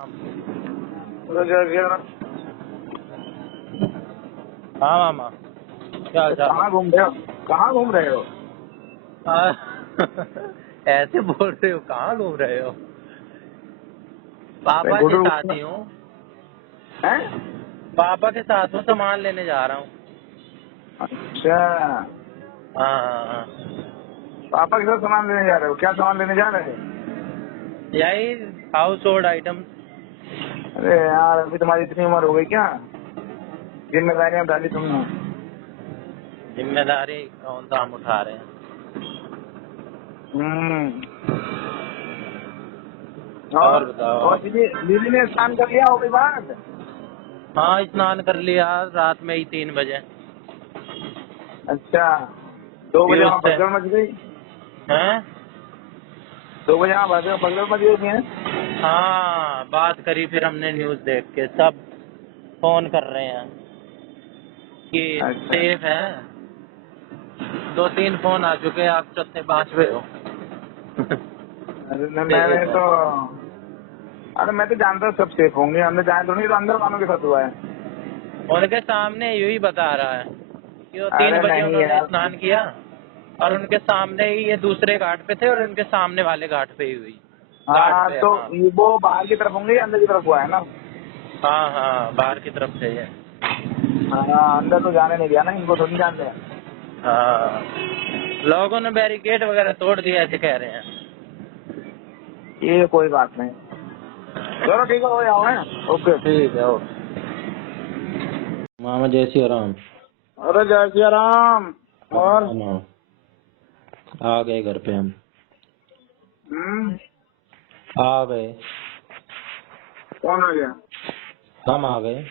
हाँ मामा, क्या हाल चाल? कहाँ घूम रहे हो? कहाँ घूम रहे हो? ऐसे बोल रहे हो, कहाँ घूम रहे हो? पापा के साथ ही हूँ। हैं? पापा के साथ हूँ, सामान लेने जा रहा हूँ। अच्छा, हाँ, पापा के साथ सामान लेने जा रहे हो? क्या सामान लेने जा रहे हो? यही हाउस होल्ड आइटम। अरे यार, अभी तुम्हारी इतनी उम्र हो गई क्या? जिम्मेदारियां डाली तुमने। जिम्मेदारी कौन सा हम उठा रहे हैं? और बताओ और आप? दीदी ने स्नान कर लिया? हो गई बात? हाँ, स्नान कर लिया रात में ही 3 बजे। अच्छा, 2 बजे पीयूष वहाँ से भगदड़ मच गई? हैं? 2 बजे वहाँ भगदड़ मच गई थी? हाँ, बात करी, फिर हमने न्यूज़ देख के सब फोन कर रहे हैं कि अच्छा, सेफ है। 2-3 फोन आ चुके हैं, आप चौथे 5वें हो। अरे मैंने सेफ है। तो, अरे मैं तो जानता हूँ सब सेफ होंगे, हमने जाए तो नहीं, तो अंदर वालों के साथ हुआ है। उनके सामने यही बता रहा है कि वो 3 अरे बजे नहीं उन्होंने यार, स्नान किया और उनके सामने ही ये दूसरे घाट पे थे और उनके सामने वाले घाट पे ही हुई। घाट हाँ पे है तो वहाँ। वो बाहर की तरफ होंगे या अंदर की तरफ हुआ है ना? हाँ हाँ, बाहर की तरफ से है। हाँ, अंदर तो जाने नहीं दिया ना, इनको थोड़ी जानते हैं। हाँ, लोगों ने बैरिकेड वगैरह तोड़ दिया ऐसे कह रहे हैं। ये कोई बात नहीं, चलो ठीक है, हो जाओ है। ओके। ठीक है, ओके मामा, जय श्री राम। अरे जय श्री राम। और मामा आ गए घर पे हम। हम्म, आ गए। कौन आ गया? हम आ गए।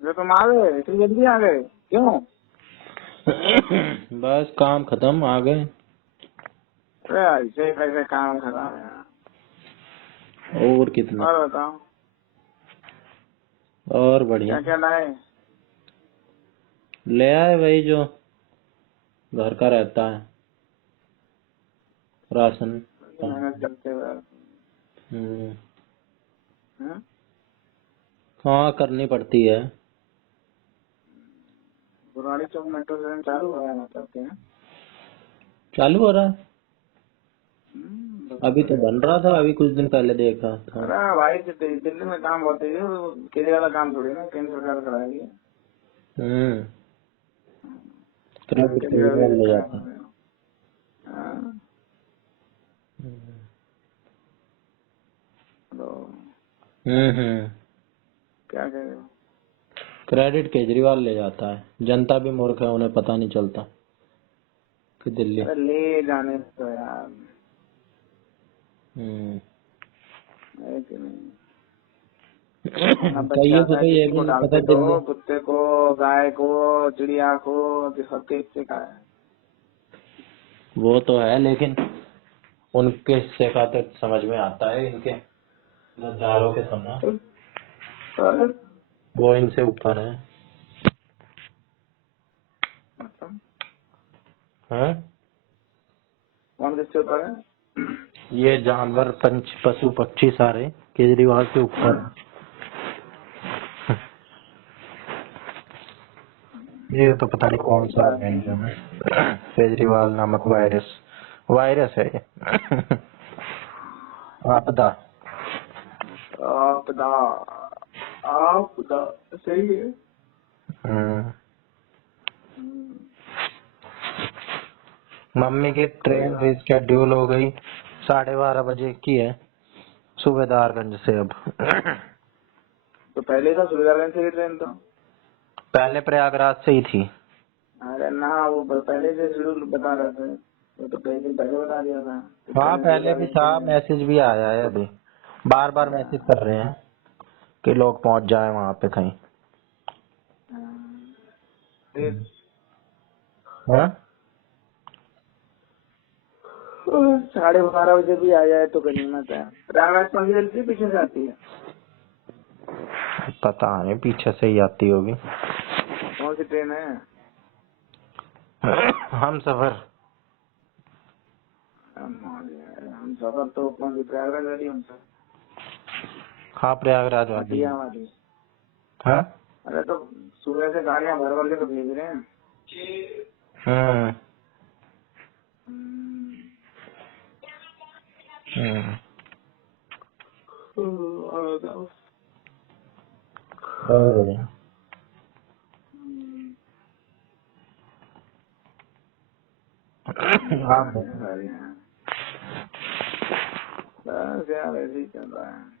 जो तुम आ गए इतनी जल्दी आ गए क्यों? बस काम खत्म, आ गए। अरे ऐसे कैसे काम खराब है? और कितना। और बताओ, और बढ़िया। क्या क्या लाए? ले आए वही जो घर का रहता है, राशन। मेहनत करते हुए। हम्म। हम्म? हाँ, करनी पड़ती है। बुराड़ी चौक मेट्रो स्टेशन चालू हो रहा है मतलब के? चालू हो रहा है। अभी तो बढ़िया। बन रहा था, अभी कुछ दिन पहले देखा था। अरे भाई, दिल्ली में काम बहुत है, केजरीवाल का काम थोड़ी ना केंद्र सरकार कराएगी। हम्म। क्रेडिट केजरीवाल केजरीवाल के ले काम जाता है। हो रहे हो। हाँ, तो हम्म। क्या कह रहे हो? क्रेडिट केजरीवाल ले जाता है। जनता भी मूर्ख है, उन्हें पता नहीं चलता कि दिल्ली। अरे ले जाने तो यार, हम्म। है कि नहीं? अपना बच्चा कईयों को आता है, तो ये किसी भी को नहीं पता डालते दो, दिल्ली। कुत्ते को, गाय को, चिड़िया को, कि सबके हिस्से का है। वो तो है, लेकिन उनके हिस्से का तो समझ में आता है, इनके गद्दारों के समझ। अरे, वो इनसे ऊपर है। मतलब हैं? कौन किसके ऊपर है? ये जानवर, पंच, पशु पक्षी सारे केजरीवाल से ऊपर हैं। ये तो पता नहीं कौन सा व्यंजन है। केजरीवाल नामक वायरस, वायरस है ये। आपदा। आपदा, आपदा सही है। हम्म। मम्मी की कोई ट्रेन बात। रिशेड्यूल हो गई, 12:30 बजे की है, सूबेदारगंज से अब। तो पहले था सुविधागंज से ही ट्रेन तो। पहले प्रयागराज से ही थी। अरे ना, वो पहले से शेड्यूल बता रहे थे, वो तो कई दिन पहले बता दिया था कि हाँ, ट्रेन पहले भी सुविधागंज से था, है। मैसेज भी आया है अभी। बार बार मैसेज कर रहे हैं कि लोग पहुंच जाए वहां पे कहीं। फिर 12:30 बजे भी आ जाए तो गनीमत है। प्रयागराज मंदिर से पीछे से आती है। पता नहीं, पीछे से ही आती होगी। कौन सी ट्रेन है? हम सफर। हम सफर तो कौन सी प्रयागराज वाली? हम सफर हाँ प्रयागराज वाली। हटिया वाली। हाँ अरे तो सुबह से गाड़ियां भर भर के तो भेज रहे हैं। हम्म हम्म, हम्म और बताओ। बहुत बढ़िया। आप बताओ। गाड़ियां बस यार ऐसे ही चल रहा है।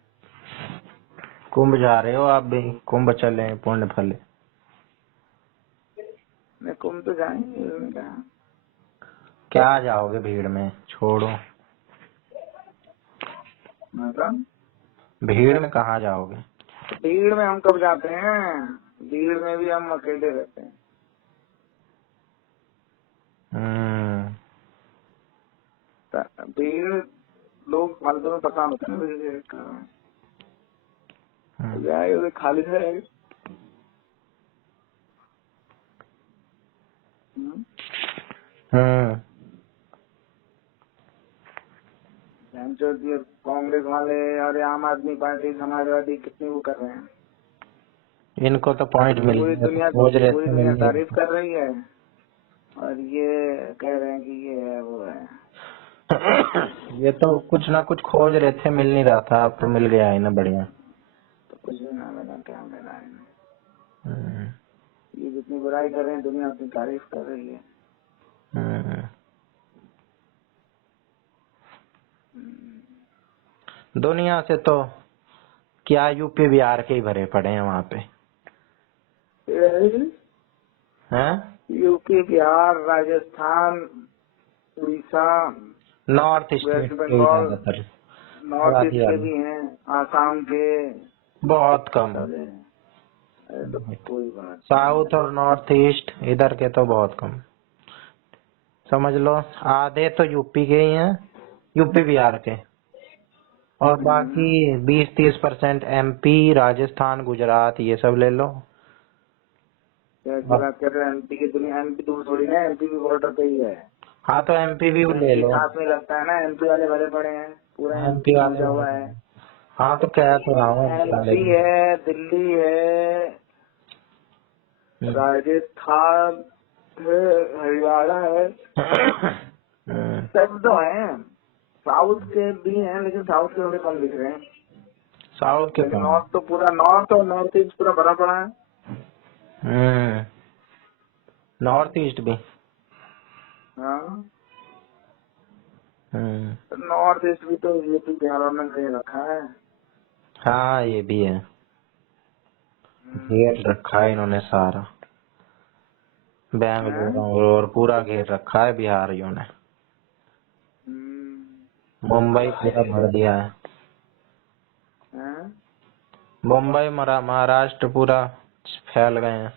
कुंभ जा रहे हो आप भी? कुंभ चले पुण्य फले। मैं कुंभ तो जाएंगे उसमें क्या। क्या जाओगे भीड़ में, छोड़ो। मतलब भीड़ में कहाँ जाओगे? भीड़ में हम कब जाते हैं, भीड़ में भी हम अकेले रहते हैं। हम्म भीड़ लोग फालतू में परेशान होते हैं ना, भीड़ का हम्म जाएगा तो खाली से रहेगा। हम्म। हम्म। ये कांग्रेस वाले और आम आदमी पार्टी समाजवादी कितने वो कर रहे हैं। इनको तो पॉइंट मिल पूरी गया, दुनिया खोज रहे पूरी थे, मिल दुनिया नहीं तारीफ रहा कर रही है और ये कह रहे हैं कि ये है वो है। था। ये तो कुछ ना कुछ खोज रहे थे, मिल नहीं रहा था, अब तो मिल गया है ना, बढ़िया। तो कुछ भी ना मिला, क्या मिला है। हम्म ये जितनी बुराई कर रहे हैं दुनिया उतनी तारीफ कर रही है। हम्म। दुनिया से तो क्या यूपी बिहार के ही भरे पड़े हैं वहाँ पे। हैं? UP, Bihar, Rajasthan, Orissa, north west state के ही बंगाल, ज्यादातर नॉर्थ आबादी ईस्ट के वाले, भी हैं, आसाम के बहुत कम। सब हैं। अरे तो कोई बात साउथ और नॉर्थ ईस्ट इधर के तो बहुत कम, समझ लो आधे तो यूपी के ही हैं, यूपी बिहार के, और बाकी नहीं। 20-30% एमपी, राजस्थान, गुजरात, ये सब ले लो। कैसी बात कर रहे हैं, एमपी की दुनिया, एमपी दूर थोड़ी ना, एमपी भी बॉर्डर पे ही है। हाँ तो एमपी भी ले एमपी लो। साथ में लगता है ना, एमपी वाले भरे पड़े हैं, पूरा एमपी एमपी वाले, टूटा हुआ है। हाँ तो कह तो रहा हूँ एमपी वाले एमपी भी। है, दिल्ली है, हम्म। राजस्थान है, हरियाणा है, हम्म। सब तो है। साउथ के भी हैं लेकिन साउथ के थोड़े कम दिख रहे हैं। साउथ के लेकिन कम। नॉर्थ तो पूरा, नॉर्थ और नॉर्थ ईस्ट पूरा भरा पड़ा है। नॉर्थ ईस्ट भी। हाँ, हम्म। नॉर्थ ईस्ट भी तो यूपी बिहार में दे रखा है। हाँ ये भी है, घेर रखा है इन्होंने सारा, हैं? बेंगलुरु और पूरा घेर रखा है बिहारियों ने। हम्म, मुंबई पूरा भर दिया है, हैं? मुंबई महाराष्ट्र पूरा फैल गए हैं।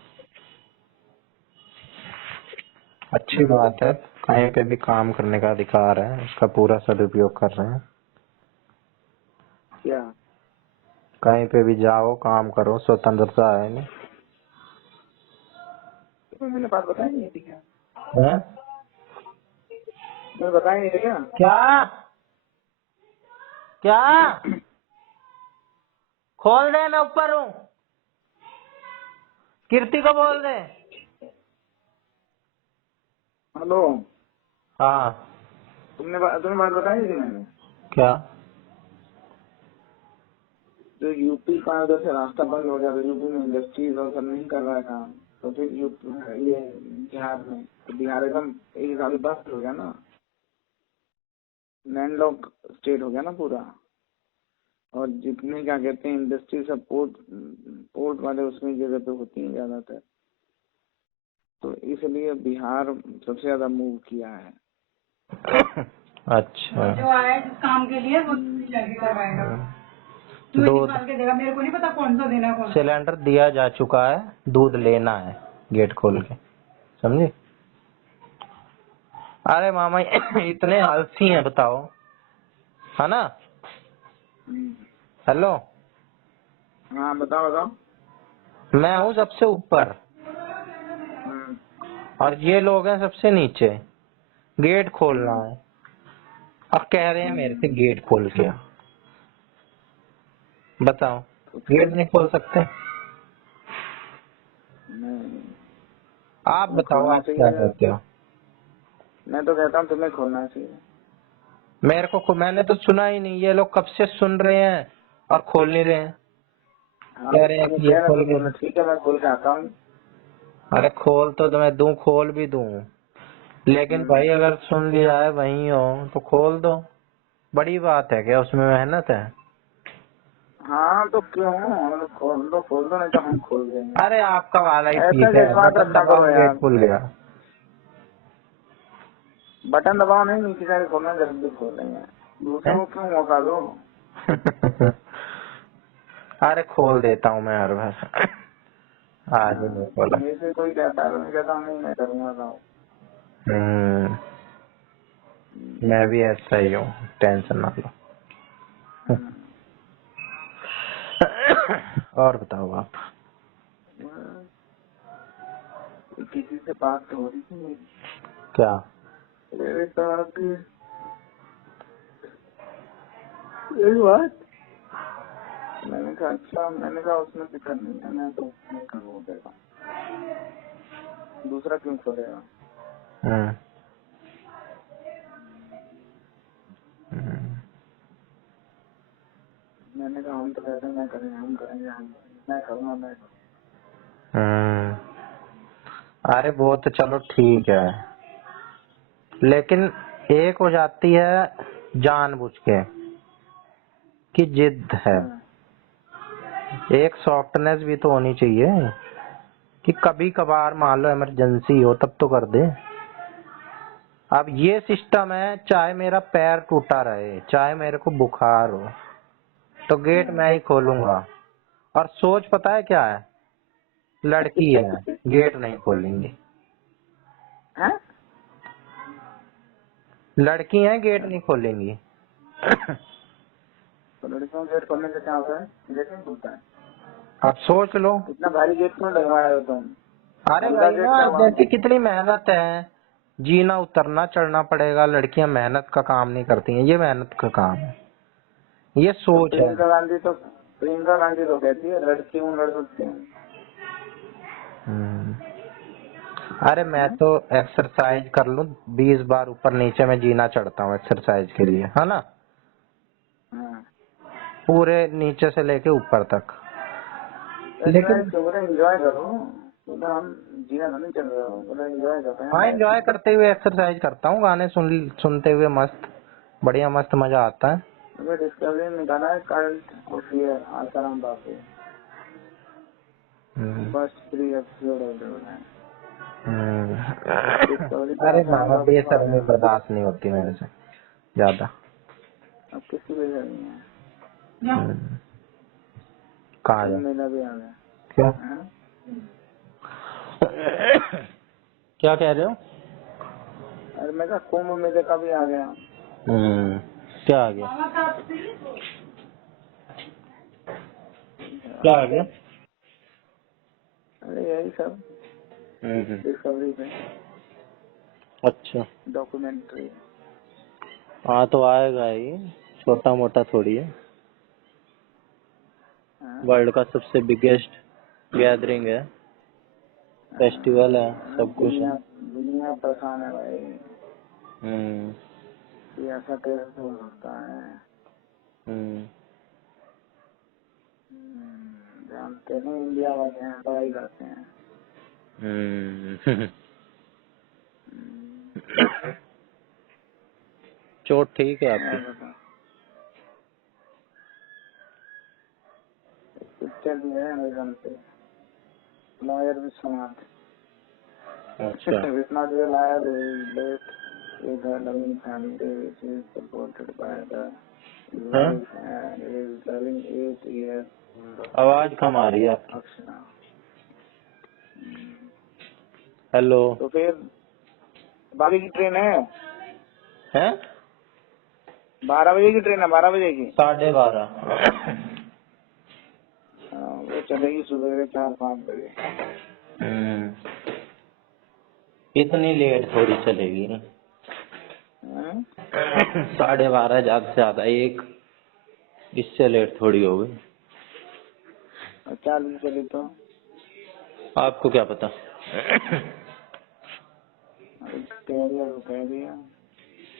अच्छी बात है, कहीं पे भी काम करने का अधिकार है, उसका पूरा सदुपयोग कर रहे हैं। क्या? कहीं पे भी जाओ, काम करो, स्वतंत्रता है नहीं। तो मैंने बात बताई नहीं थी क्या? हैं? मैंने बताई नहीं थी क्या? क्या क्या खोल दे, मैं ऊपर हूँ, कीर्ति को बोल दे। हेलो, हाँ तुम्हें बात बताई थी मैंने। क्या? जो यूपी का अगर से रास्ता बंद हो जाए तो यूपी में इंडस्ट्रीज और सब नहीं कर रहा है काम, तो फिर यूपी ये बिहार में, तो बिहार एकदम एक हिसाब से बंद हो गया ना, लैंडलॉक स्टेट हो गया ना पूरा। और जितने क्या कहते हैं इंडस्ट्री सब पोर्ट वाले उसमें जगह पे होती हैं ज्यादातर, तो इसलिए बिहार सबसे ज्यादा मूव किया है। अच्छा, जो आया जिस काम के लिए वो जाके करवाएगा। तू दूध निकाल के देगा, मेरे को नहीं पता कौन सा देना कौन सा। सिलेंडर दिया जा चुका है, दूध लेना है गेट खोल के, समझे? अरे मामा इतने आलसी हैं बताओ, है ना? हेलो, हाँ बताओ बताओ। मैं हूँ सबसे ऊपर हम्म, और ये लोग हैं सबसे नीचे, गेट खोलना हम्म, है, अब कह रहे हैं मेरे से गेट खोल के आ। बताओ, गेट नहीं खोल सकते? नहीं, आप बताओ, खोलना आप क्या चाहिए। कहते हो? मैं तो कहता हूँ तुम्हें खोलना चाहिए। मैंने तो सुना ही नहीं, ये लोग कब से सुन रहे हैं और खोल नहीं रहे हैं। हाँ, कह रहे हैं तुम कि कह ये रहे खोल हो के। तो ठीक है, मैं खोल के आता हूँ। अरे खोल तो मैं दूं, खोल भी दूं, लेकिन भाई अगर सुन लिया है वही हो तो खोल दो। बड़ी बात है क्या, उसमें मेहनत है? हाँ तो क्यों, खोल दो नहीं तो हम खोल देंगे। अरे आपका वाला ही ऐसा ठीक है, विश्वास बटन रखा दबाओ करो यार। गेट खुल गया। बटन दबाओ नहीं, नीचे जाके खोलना, जल्दी खोल देंगे। दूसरे को क्यों मौका दो। अरे खोल देता हूँ मैं हर बार। आज ही नहीं खोला। मेरे से कोई कहता है तो मैं कहता हूँ नहीं, मैं करूँगा काम। मैं भी ऐसा ही हूँ, टेंशन ना लो। और बताओ आप। किसी से बात तो हो रही थी मेरी। क्या? मेरे साथ एक बात, मैंने कहा अच्छा, मैंने कहा उसमें दिक्कत नहीं है, मैं तो नहीं करूँगा। दूसरा क्यों खोलेगा। मैंने कहा हम तो कहते हैं मैं करेंगे, हम करेंगे, मैं करूँगा, मैं करूँगा। अरे वो तो चलो ठीक है, लेकिन एक हो जाती है जानबूझ के कि जिद है, एक सॉफ्टनेस भी तो होनी चाहिए कि कभी कभार मान लो इमरजेंसी हो तब तो कर दे। अब ये सिस्टम है, चाहे मेरा पैर टूटा रहे, चाहे मेरे को बुखार हो, तो गेट मैं ही खोलूंगा। और सोच पता है क्या है? लड़की है, गेट नहीं खोलेंगी। हैं? लड़की है, गेट नहीं खोलेंगी। तो लड़कियों गेट खोलने से क्या होता है, गेट नहीं खुलता है। अब सोच लो। इतना भारी गेट क्यों लगवाए हो तुम। अरे हल्का भाई गेट ना, लगवाओ। जैसे कितनी मेहनत है, जीना उतरना चढ़ना पड़ेगा। लड़कियां मेहनत का काम नहीं करती हैं, ये मेहनत का काम है, ये तो सोच है। प्रियंका गांधी तो कहती है लड़की हूँ, लड़ सकती हूँ। अरे मैं तो एक्सरसाइज कर लूं 20 बार ऊपर नीचे में जीना चढ़ता हूँ एक्सरसाइज के लिए, है ना? पूरे नीचे से लेके ऊपर तक। लेकिन एंजॉय करो, तो हम जीना तो नहीं चल रहा हूँ, एंजॉय करते हैं। हाँ, एंजॉय करते हुए एक्सरसाइज करता हूँ, गाने सुनते हुए, मस्त बढ़िया मस्त मजा आता है। डिस्कवरी में निकाला है cult of fear, Asaram Bapu, first 3 episode है। अरे मामा, बेशर्मी बर्दाश्त नहीं होती मेरे से ज्यादा। अब किसकी बेशर्मी है। कहाँ है? मेला भी आ गया। क्यों? क्या कह रहे हो? अरे मैं कहा कुंभ मेले का भी आ गया। क्या आ गया? क्या आ गया? अरे यही सब डिस्कवरी पे। अच्छा, डॉक्यूमेंट्री। हाँ तो आएगा ही, छोटा मोटा थोड़ी है। वर्ल्ड का सबसे बिगेस्ट गैदरिंग है, फेस्टिवल है, सब कुछ है। दुनिया परेशान है भाई। ये ऐसा कैसे हो सकता है। जानते हैं इंडिया वाले हैं, पढ़ाई करते हैं। चोट ठीक है आपकी? पिक्चर भी है अमेज़न पे, लॉयर विश्वनाथ। अच्छा। Vishwanath is a lawyer who is late with her loving family, which is supported by the wife and is having 8 years. आवाज कम आ रही है आपकी। अक्षरा। हेलो। तो फिर 12 की ट्रेन है। हैं? 12 बजे की ट्रेन है, 12 बजे की। 12:30। वो चलेगी सुबह के 4-5 बजे। इतनी लेट थोड़ी चलेगी। 12:30 ज्यादा से ज्यादा 1, इससे लेट थोड़ी होगी। और 4 बजे चले तो आपको क्या पता? कह दिया तो कह दिया।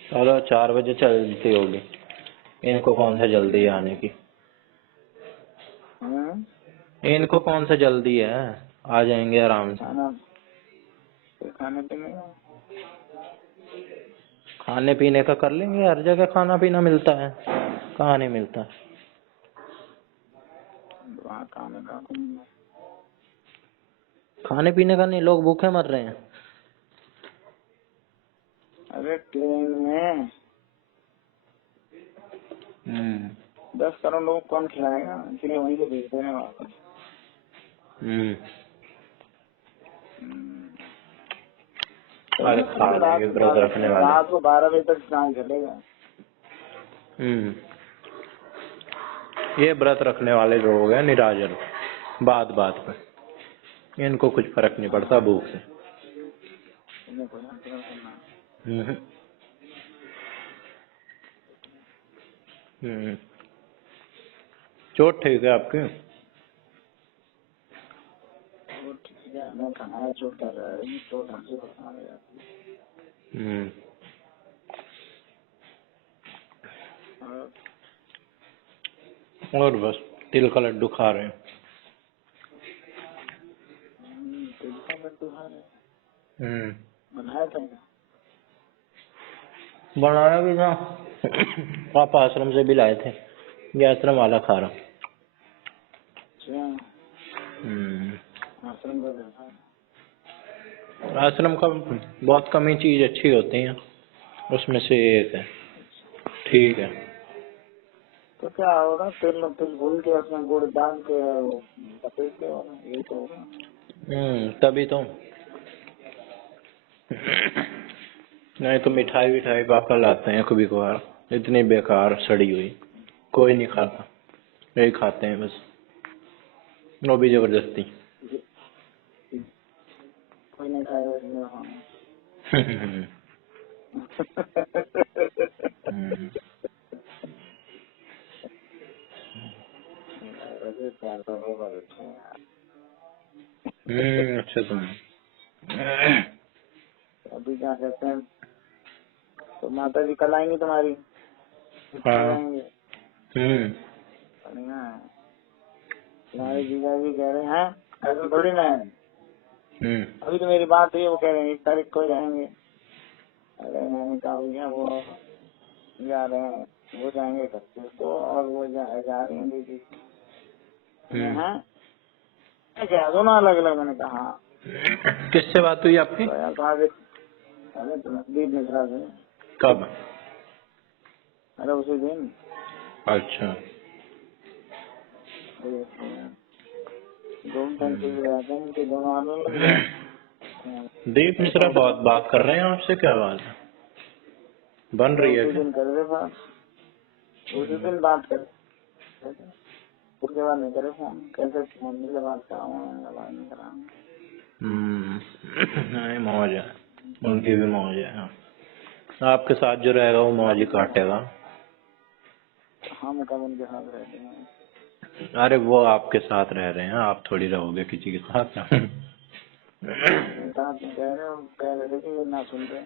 चलो 4 बजे चलती होगी, इनको कौन सा जल्दी है आने की? इनको कौन सा जल्दी है, आ जाएंगे आराम से। खाने पीने का खाने पीने का कर लेंगे, हर जगह खाना पीना मिलता है, कहाँ नहीं मिलता? वहाँ खाने का खाने पीने का नहीं, लोग भूखे मर रहे हैं। अरे ट्रेन में 10 करोड़ लोग कौन खिलाएगा, इसलिए वहीं से भेज देने वापस। अरे खा लेंगे, व्रत रखने वाले। रात को 12 बजे तक काम चलेगा। ये व्रत रखने वाले लोग हैं निराजर, बात बात पे इनको कुछ फर्क नहीं पड़ता भूख से। चोट ठीक है आपकी? और बस तिल का लड्डू खा रहे हैं। बनाया था बनाया भी था, आप आश्रम से भी लाए थे, ये आश्रम वाला खा रहा। आश्रम का बहुत कम ही चीज अच्छी होती है, उसमें से एक है। ठीक है, तो क्या होगा, तेल भून के उसमें गुड़ डाल के लपेट के, यही तो होगा। तभी तो। नहीं तो मिठाई विठाई पापा लाते हैं कभी कभार, इतनी बेकार सड़ी हुई, कोई नहीं खाता, यही खाते हैं बस, वो भी जबरदस्ती। कोई नहीं खाएगा। अच्छा तुम अभी क्या कहते हैं, तो माता जी कल आएंगी तुम्हारी? हाँ। बढ़िया है। तुम्हारे जीजा जी कह रहे हैं ऐसा थोड़ी ना है। अभी तो मेरी बात हुई, वो कह रहे हैं 1 तारीख को जाएंगे। अरे मैंने कहा भैया वो जा रहे हैं, वो जाएंगे 31 को और वो जा रही हैं दीदी। क्या दोनों अलग अलग? मैंने कहा हाँ। किससे बात हुई आपकी? अरे दीप मिश्रा से। कब? अरे उसी दिन। अच्छा। दोनों दीप मिश्रा बहुत बात कर रहे हैं आपसे, क्या बात है, बन रही है क्या? उसी दिन बात कर, उसके बाद नहीं करे फोन, कैसे मम्मी से बात कराऊंगा। नहीं मौज है, उनकी भी मौज है, आपके साथ जो रहेगा वो मौज ही काटेगा। हम कब उनके साथ रहते हैं? अरे वो आपके साथ रह रहे हैं, आप थोड़ी रहोगे किसी के साथ। कह रहे थे कि ना सुन रहे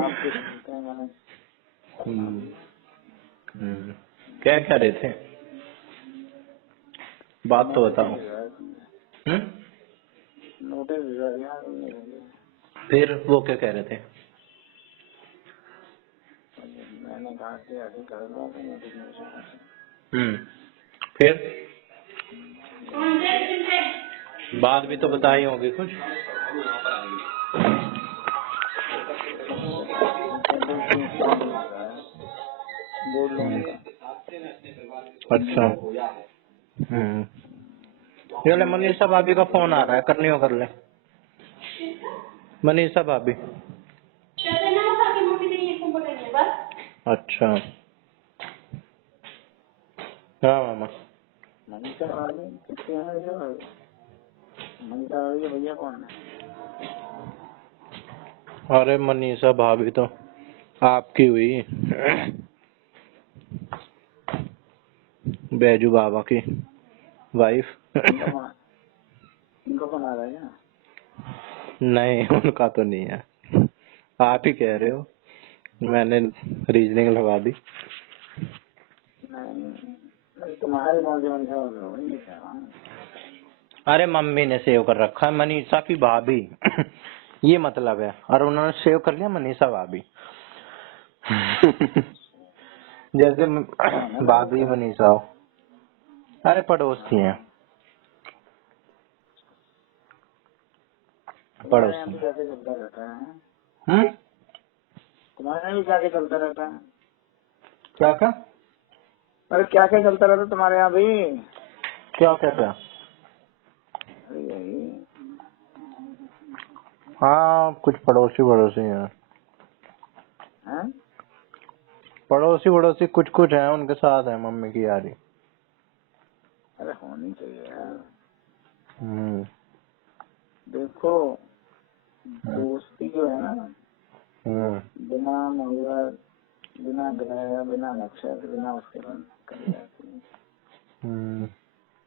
आपके सुनते हैं। मैंने क्या कह रहे थे, बात तो बताओ। नोटिस फिर वो क्या कह रहे थे? मैंने कहा कि अभी कर दो फिर बात भी तो बताई होगी कुछ। बोर्ड लोन का। अच्छा। ये ले मनीषा भाभी का फोन आ रहा है, करनी हो कर ले। मनीषा भाभी। अच्छा हाँ मामा। मनीषा भाभी कितने हैं? मनीषा भाभी भैया कौन है? अरे मनीषा भाभी तो आपकी हुई, बैजू बाबा की। वाइफ। इनको फोन आ रहा है क्या? नहीं, उनका तो नहीं है, आप ही कह रहे हो, मैंने रीजनिंग लगा दी। नहीं, तुम्हारे नौजवान का वही कह रहा हूँ। अरे मम्मी ने सेव कर रखा है मनीषा की भाभी। ये मतलब है, और उन्होंने सेव कर लिया मनीषा भाभी। जैसे भाभी मनीषा हो। अरे पड़ोस की हैं, तुम्हारे यहाँ पड़ोसी। भी कैसे चलता रहता है? हम्म, तुम्हारे यहाँ भी क्या क्या चलता रहता है? क्या क्या अरे क्या क्या चलता रहता है तुम्हारे यहाँ भी? क्या क्या क्या? अरे यही हाँ, कुछ पड़ोसी पड़ोसी हैं, है। पड़ोसी पड़ोसी कुछ कुछ हैं, उनके साथ है मम्मी की यारी। अरे होनी चाहिए यार। हम्म, देखो, दोस्ती जो है ना, हम्म, बिना मुहूर्त, बिना ग्रह, बिना नक्षत्र, बिना उसके कर जाती है। हम्म,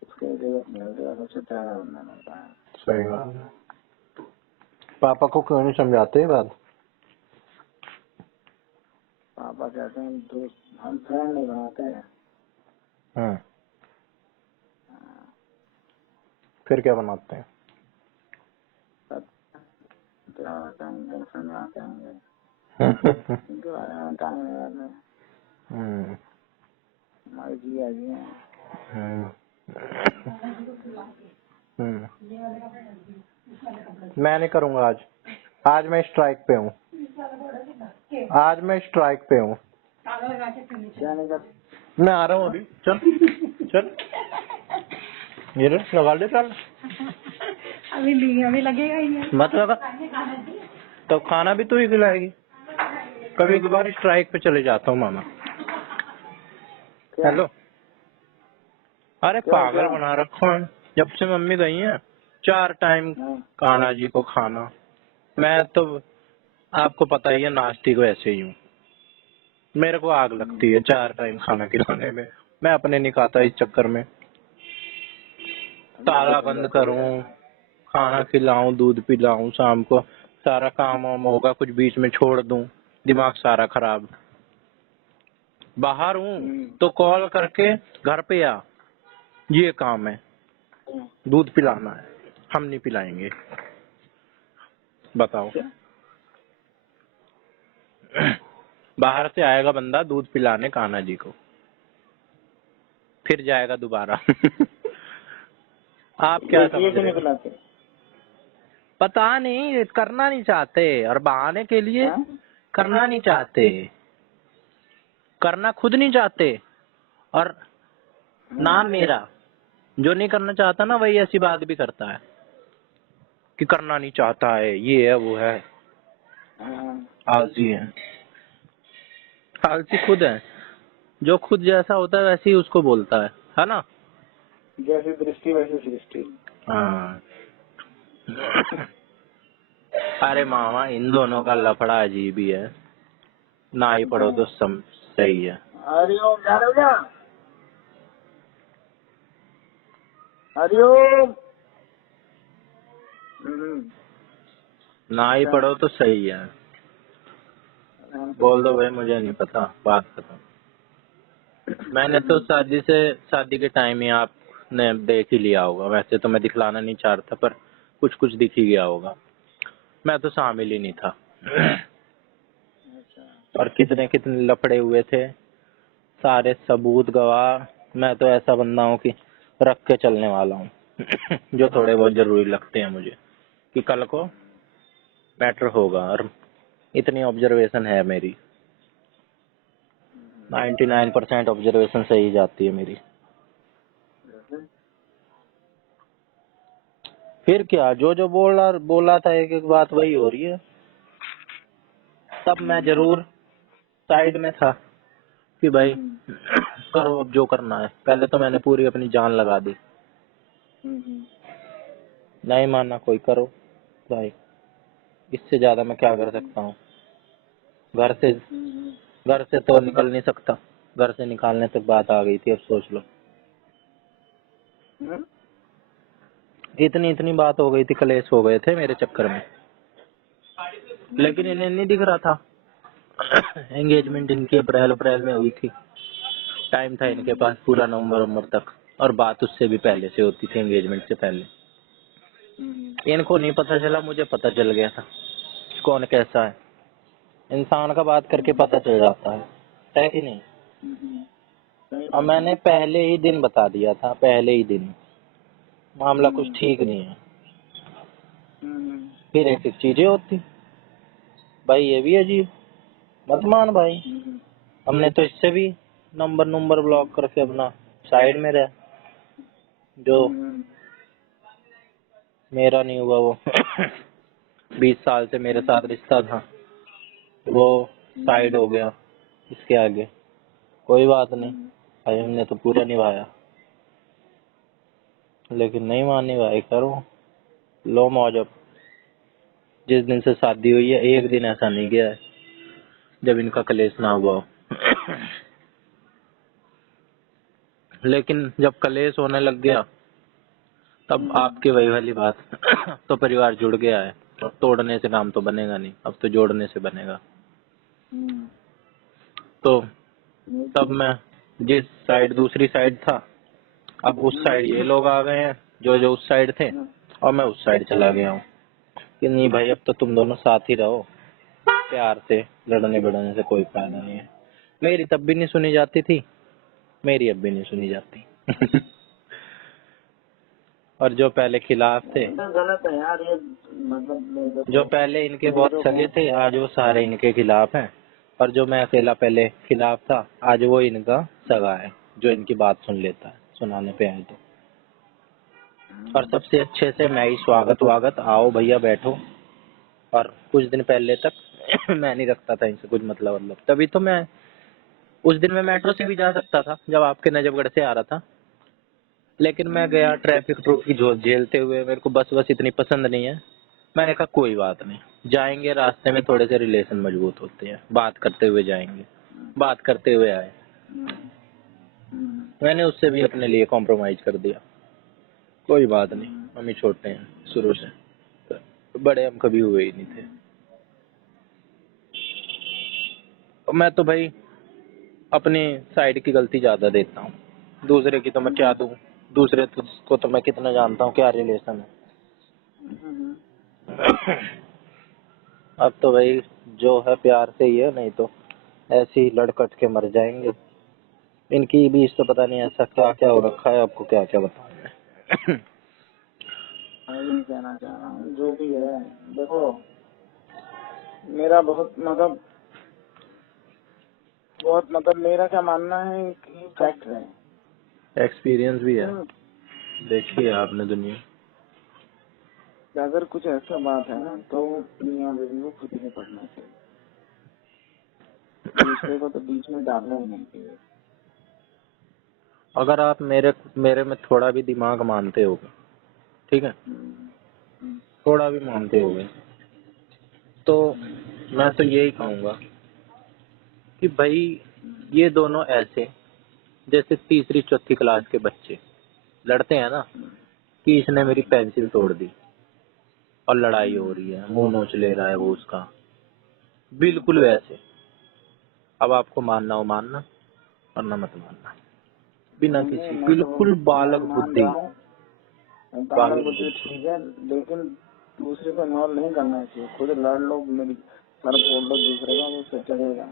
उसके जरूरत मिलती है, सबसे प्यारा बंधन होता है। सही बात है। पापा को क्यों नहीं समझाते ये बात? पापा कहते हैं दोस्त हम फ्रेंड नहीं बनाते हैं। हम्म, फिर क्या बनाते हैं? सब क्या होता है, गर्लफ्रेंड आते होंगे, उनके बारे में बताएंगे। हम्म, हमारी जिया जी है। हम्म, हम्म। मैं नहीं करूंगा आज, आज मैं स्ट्राइक पे हूँ, आज मैं स्ट्राइक पे हूँ। क्या नहीं कर मैं आ रहा हूँ अभी, चल चल, ये रे, लगा ले, चल। अभी लगेगा ही नहीं। मत लगा तो खाना भी तू ही खिलाएगी। कभी कभार स्ट्राइक पे चले जाता हूँ मामा। क्या हेलो, अरे क्या पागल क्या बना रखा है, जब से मम्मी गई है 4 टाइम हाँ, कान्हा जी को खाना। मैं तो आपको पता ही है, नास्तिक वैसे ही हूँ, मेरे को आग लगती है 4 टाइम खाना खिलाने में। मैं अपने नहीं खाता इस चक्कर में, ताला बंद करूँ, खाना खिलाऊं, दूध पिलाऊं, शाम को सारा काम वाम होगा, कुछ बीच में छोड़ दूं, दिमाग सारा खराब। बाहर हूँ तो कॉल करके घर पे आ, ये काम है, दूध पिलाना है, हम नहीं पिलाएंगे, बताओ। क्या बाहर से आएगा बंदा दूध पिलाने कान्हा जी को, फिर जाएगा दोबारा। आप क्या ये समझ क्यों रहे नहीं हो? पिलाते? पता नहीं, करना नहीं चाहते, और बहाने के लिए हाँ? करना नहीं चाहते, करना खुद नहीं चाहते, और नाम मेरा, जो नहीं करना चाहता ना वही ऐसी बात भी करता है कि करना नहीं चाहता है, ये है वो है, हाँ, आलसी है। आलसी खुद है, जो खुद जैसा होता है वैसे ही उसको बोलता है ना। जैसी दृष्टि वैसी सृष्टि। हाँ। अरे मामा, इन दोनों का लफड़ा अजीब ही है, ना ही पढ़ो तो सही है। हरिओम, जा रहे हो क्या? हरिओम। ना ही पढ़ो तो सही है, बोल दो भाई मुझे नहीं पता, बात खत्म। मैंने तो शादी के टाइम ही आपने देख ही लिया होगा, वैसे तो मैं दिखलाना नहीं चाह रहा था, पर कुछ कुछ दिख ही गया होगा, मैं तो शामिल ही नहीं था। और कितने कितने लफड़े हुए थे, सारे सबूत गवाह, मैं तो ऐसा बंदा हूँ कि रख के चलने वाला हूँ। जो थोड़े बहुत जरूरी लगते हैं मुझे, कि कल को मैटर होगा, और इतनी ऑब्जर्वेशन है मेरी, 99% ऑब्जर्वेशन सही जाती है मेरी। फिर क्या, जो जो बोला था एक एक बात वही हो रही है। तब मैं जरूर साइड में था कि भाई करो अब जो करना है, पहले तो मैंने पूरी अपनी जान लगा दी, नहीं माना कोई, करो भाई, इससे ज्यादा मैं क्या कर सकता हूँ। घर से घर से तो निकल नहीं सकता, घर से निकालने तक बात आ गई थी, अब सोच लो। इतनी इतनी बात हो गई थी, कलेश हो गए थे मेरे चक्कर में, लेकिन इन्हें नहीं दिख रहा था। एंगेजमेंट इनकी अप्रैल अप्रैल में हुई थी, टाइम था इनके पास पूरा नवंबर तक, और बात उससे भी पहले से होती थी, एंगेजमेंट से पहले। इनको नहीं पता चला, मुझे पता चल गया था कौन कैसा है। इंसान का बात करके पता चल जाता है कि नहीं। और मैंने पहले ही दिन बता दिया था, पहले ही दिन मामला कुछ ठीक नहीं है। फिर एक एक चीजें होती भाई, ये भी अजीब मत मान भाई। हमने तो इससे भी नंबर ब्लॉक करके अपना साइड में रहा, जो मेरा नहीं हुआ वो 20 साल से मेरे साथ रिश्ता था, वो साइड हो गया। इसके आगे कोई बात नहीं भाई, हमने तो पूरा निभाया, लेकिन नहीं मानी भाई, करो लो मौज। अब जिस दिन से शादी हुई है, एक दिन ऐसा नहीं गया है जब इनका कलेश ना हुआ हो। लेकिन जब कलेश होने लग गया, तब आपकी वही वाली बात तो परिवार जुड़ गया है, अब तोड़ने से काम तो बनेगा नहीं, अब तो जोड़ने से बनेगा। तो तब मैं जिस साइड, दूसरी साइड था, अब उस साइड ये लोग आ गए हैं जो जो उस साइड थे, और मैं उस साइड चला गया हूँ कि नहीं भाई, अब तो तुम दोनों साथ ही रहो, प्यार से, लड़ने बढ़ने से कोई फायदा नहीं है। मेरी तब भी नहीं सुनी जाती थी, मेरी अब भी नहीं सुनी जाती। और जो पहले खिलाफ थे, गलत है यार ये, मतलब जो पहले इनके बहुत सगे थे, आज वो सारे इनके खिलाफ हैं। और जो मैं अकेला पहले खिलाफ था, आज वो इनका सगा है, जो इनकी बात सुन लेता है, सुनाने पे आए तो। और सबसे अच्छे से मैं ही स्वागत वागत, आओ भैया बैठो। और कुछ दिन पहले तक मैं नहीं रखता था इनसे कुछ मतलब, तभी तो मैं उस दिन मैं मेट्रो से भी जा सकता था जब आपके नजफगढ़ से आ रहा था, लेकिन मैं गया ट्रैफिक ट्रूफ की झोल झेलते हुए। मेरे को बस इतनी पसंद नहीं है। मैंने कहा कोई बात नहीं, जाएंगे, रास्ते में थोड़े से रिलेशन मजबूत होते हैं, बात करते हुए जाएंगे। बात करते हुए आए, मैंने उससे भी अपने लिए कॉम्प्रोमाइज कर दिया, कोई बात नहीं, हम ही छोटे हैं शुरू से, तो बड़े हम कभी हुए ही नहीं थे। मैं तो भाई अपनी साइड की गलती ज्यादा देता हूँ, दूसरे की तो मैं क्या दूं, दूसरे को तो मैं कितना जानता हूँ क्या रिलेशन है। अब तो भाई जो है प्यार से ही है, नहीं तो ऐसे ही लड़कट के मर जाएंगे। इनकी बीच तो पता नहीं ऐसा क्या क्या हो रखा है, आपको क्या क्या बताऊं मैं। यही कहना चाह रहा हूँ, जो भी है देखो, मेरा बहुत मतलब मेरा क्या मानना है कि फैक्ट है, एक्सपीरियंस भी है, देखिए आपने दुनिया। कि अगर कुछ ऐसा बात है ना, तो दुनिया में वो खुद ही पढ़ना चाहिए, दूसरे को तो बीच में डालना ही नहीं चाहिए। अगर आप मेरे में थोड़ा भी दिमाग मानते होगे, ठीक है, थोड़ा भी मानते होगे, तो मैं तो यही कहूंगा कि भाई ये दोनों ऐसे, जैसे तीसरी चौथी क्लास के बच्चे लड़ते हैं ना, कि इसने मेरी पेंसिल तोड़ दी और लड़ाई हो रही है, मुंह नोच ले रहा है वो उसका, बिल्कुल वैसे। अब आपको मानना हो मानना, वरना मत मानना, बिना किसी, बिल्कुल बालक बुद्धि, बालक बुद्धि ठीक है, लेकिन दूसरे को इन्वॉल्व नहीं करना चाहिए। खुद लड़ लो, मेरी सर फोड़ लो दूसरे का, वो उससे चलेगा,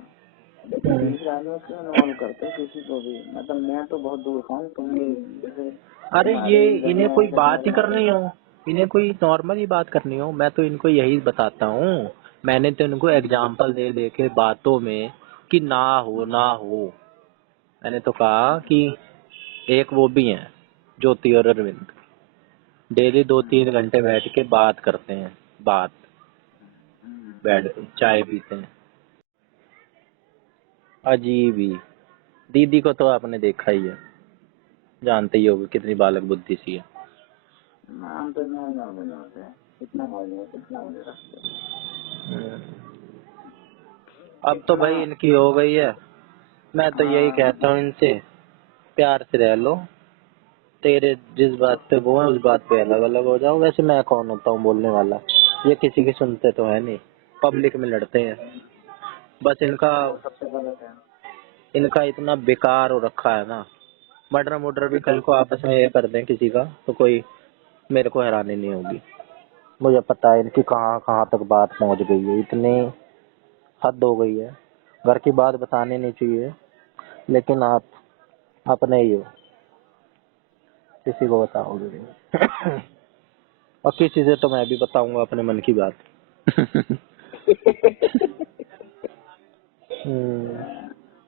लेकिन दूसरे आदमी क्यों इन्वॉल्व करते किसी को भी। मतलब मैं तो बहुत दूर था, तुम भी जैसे, अरे ये इन्हें कोई बात ही करनी हो, इन्हें कोई नॉर्मल ही बात करनी हो, मैं तो इनको यही बताता हूँ। मैंने तो इनको एग्जाम्पल दे दे के बातों में कि ना हो ना हो। मैंने तो कहा कि एक वो भी हैं ज्योति और अरविंद, डेली 2-3 घंटे बैठ के बात करते हैं, बात, बैठ चाय पीते हैं, अजीब ही। दीदी को तो आपने देखा ही है, जानते ही होगे कितनी बालक बुद्धि सी है। नाम तो नहीं जानते, कितना अब तो भाई इनकी हो गई है, मैं तो यही कहता हूँ इनसे, प्यार से रह लो, तेरे जिस बात पे वो है उस बात पे अलग अलग हो जाओ। वैसे मैं कौन होता हूँ बोलने वाला, ये किसी की सुनते तो है नहीं, पब्लिक में लड़ते हैं। बस इनका वो सबसे गलत है। इनका इतना बेकार हो रखा है ना, मर्डर मुर्डर भी कल को आपस में ये कर दें किसी का तो कोई मेरे को हैरानी नहीं होगी। मुझे पता है इनकी कहाँ कहाँ तक बात पहुंच गई है, इतनी हद हो गई है। घर की बात बतानी नहीं चाहिए, लेकिन आप अपने ही हो, किसी को बताओगे नहीं। और किसी से तो मैं भी बताऊंगा अपने मन की बात।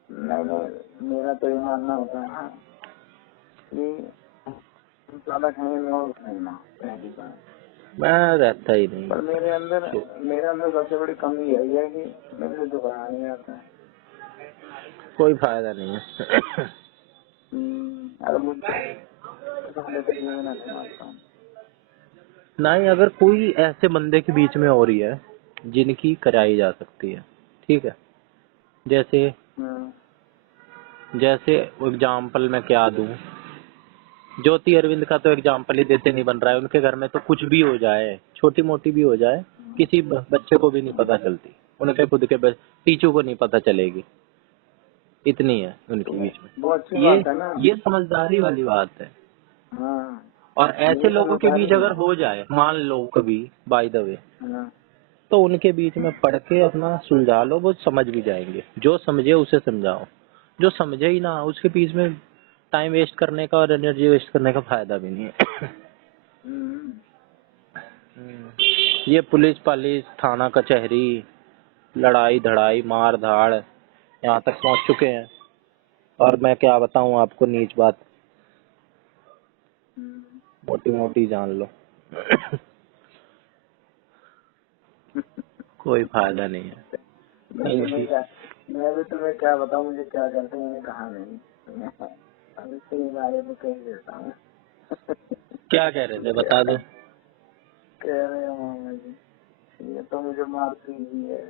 नहीं नहीं, मेरा तो ये मानना होता है ना कि ज्यादा खाएंगे और खाएंगे पहली बात। मैं रहता ही नहीं। पर मेरे अंदर सबसे बड़ी कमी यही है कि मेरे से दोबारा नहीं आता है। कोई फायदा नहीं है। अगर मुझे तो मैं समझता हूँ। नहीं, अगर कोई ऐसे बंदे के बीच में हो रही है जिनकी कराई जा सकती है, ठीक है। जैसे जैसे एग्जाम्पल मैं क्या दूं, ज्योति अरविंद का तो एग्जाम्पल ही देते नहीं बन रहा है। उनके घर में तो कुछ भी हो जाए, छोटी मोटी भी हो जाए, किसी बच्चे को भी नहीं पता चलती, उनके खुद के टीचू को नहीं पता चलेगी, इतनी है उनके बीच में। वो अच्छी बात है ना। ये समझदारी वाली बात है। और ऐसे लोगों के बीच अगर हो जाए, मान लो कभी बाय द वे, तो उनके बीच में पढ़ के अपना सुलझा लो, वो समझ भी जाएंगे। जो समझे उसे समझाओ, जो समझे ही ना उसके बीच में टाइम वेस्ट करने का और एनर्जी वेस्ट करने का फायदा भी नहीं है। ये पुलिस पालिस थाना कचहरी, लड़ाई धड़ाई मार धाड़ यहाँ तक पहुँच चुके हैं। और मैं क्या बताऊँ आपको नीच बात, मोटी मोटी जान लो। कोई फायदा नहीं है। मैं भी तुम्हें क्या बताऊं, मुझे क्या करते हैं, मैंने कहा नहीं। अब इसके बारे में कह देता हूँ। क्या कह रहे थे बता दो। कह रहे हो मामा जी, ये तो मुझे मारती ही है।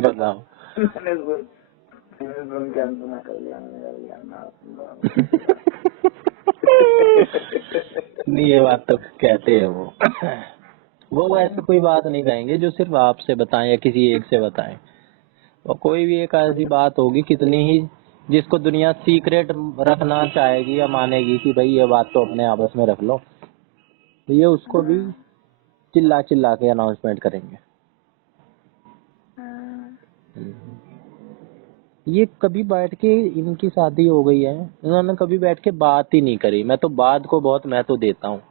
बताओ। मैंने सुन के अंत में कर लिया नहीं, ये बात तो कहते हैं वो ऐसे कोई बात नहीं कहेंगे जो सिर्फ आपसे बताएं या किसी एक से बताएं। और कोई भी एक ऐसी बात होगी कितनी ही जिसको दुनिया सीक्रेट रखना चाहेगी या मानेगी कि भाई ये बात तो अपने आपस में रख लो, तो ये उसको भी चिल्ला चिल्ला के अनाउंसमेंट करेंगे। ये कभी बैठ के, इनकी शादी हो गई है, इन्होंने कभी बैठ के बात ही नहीं करी। मैं तो बात को बहुत महत्व देता हूँ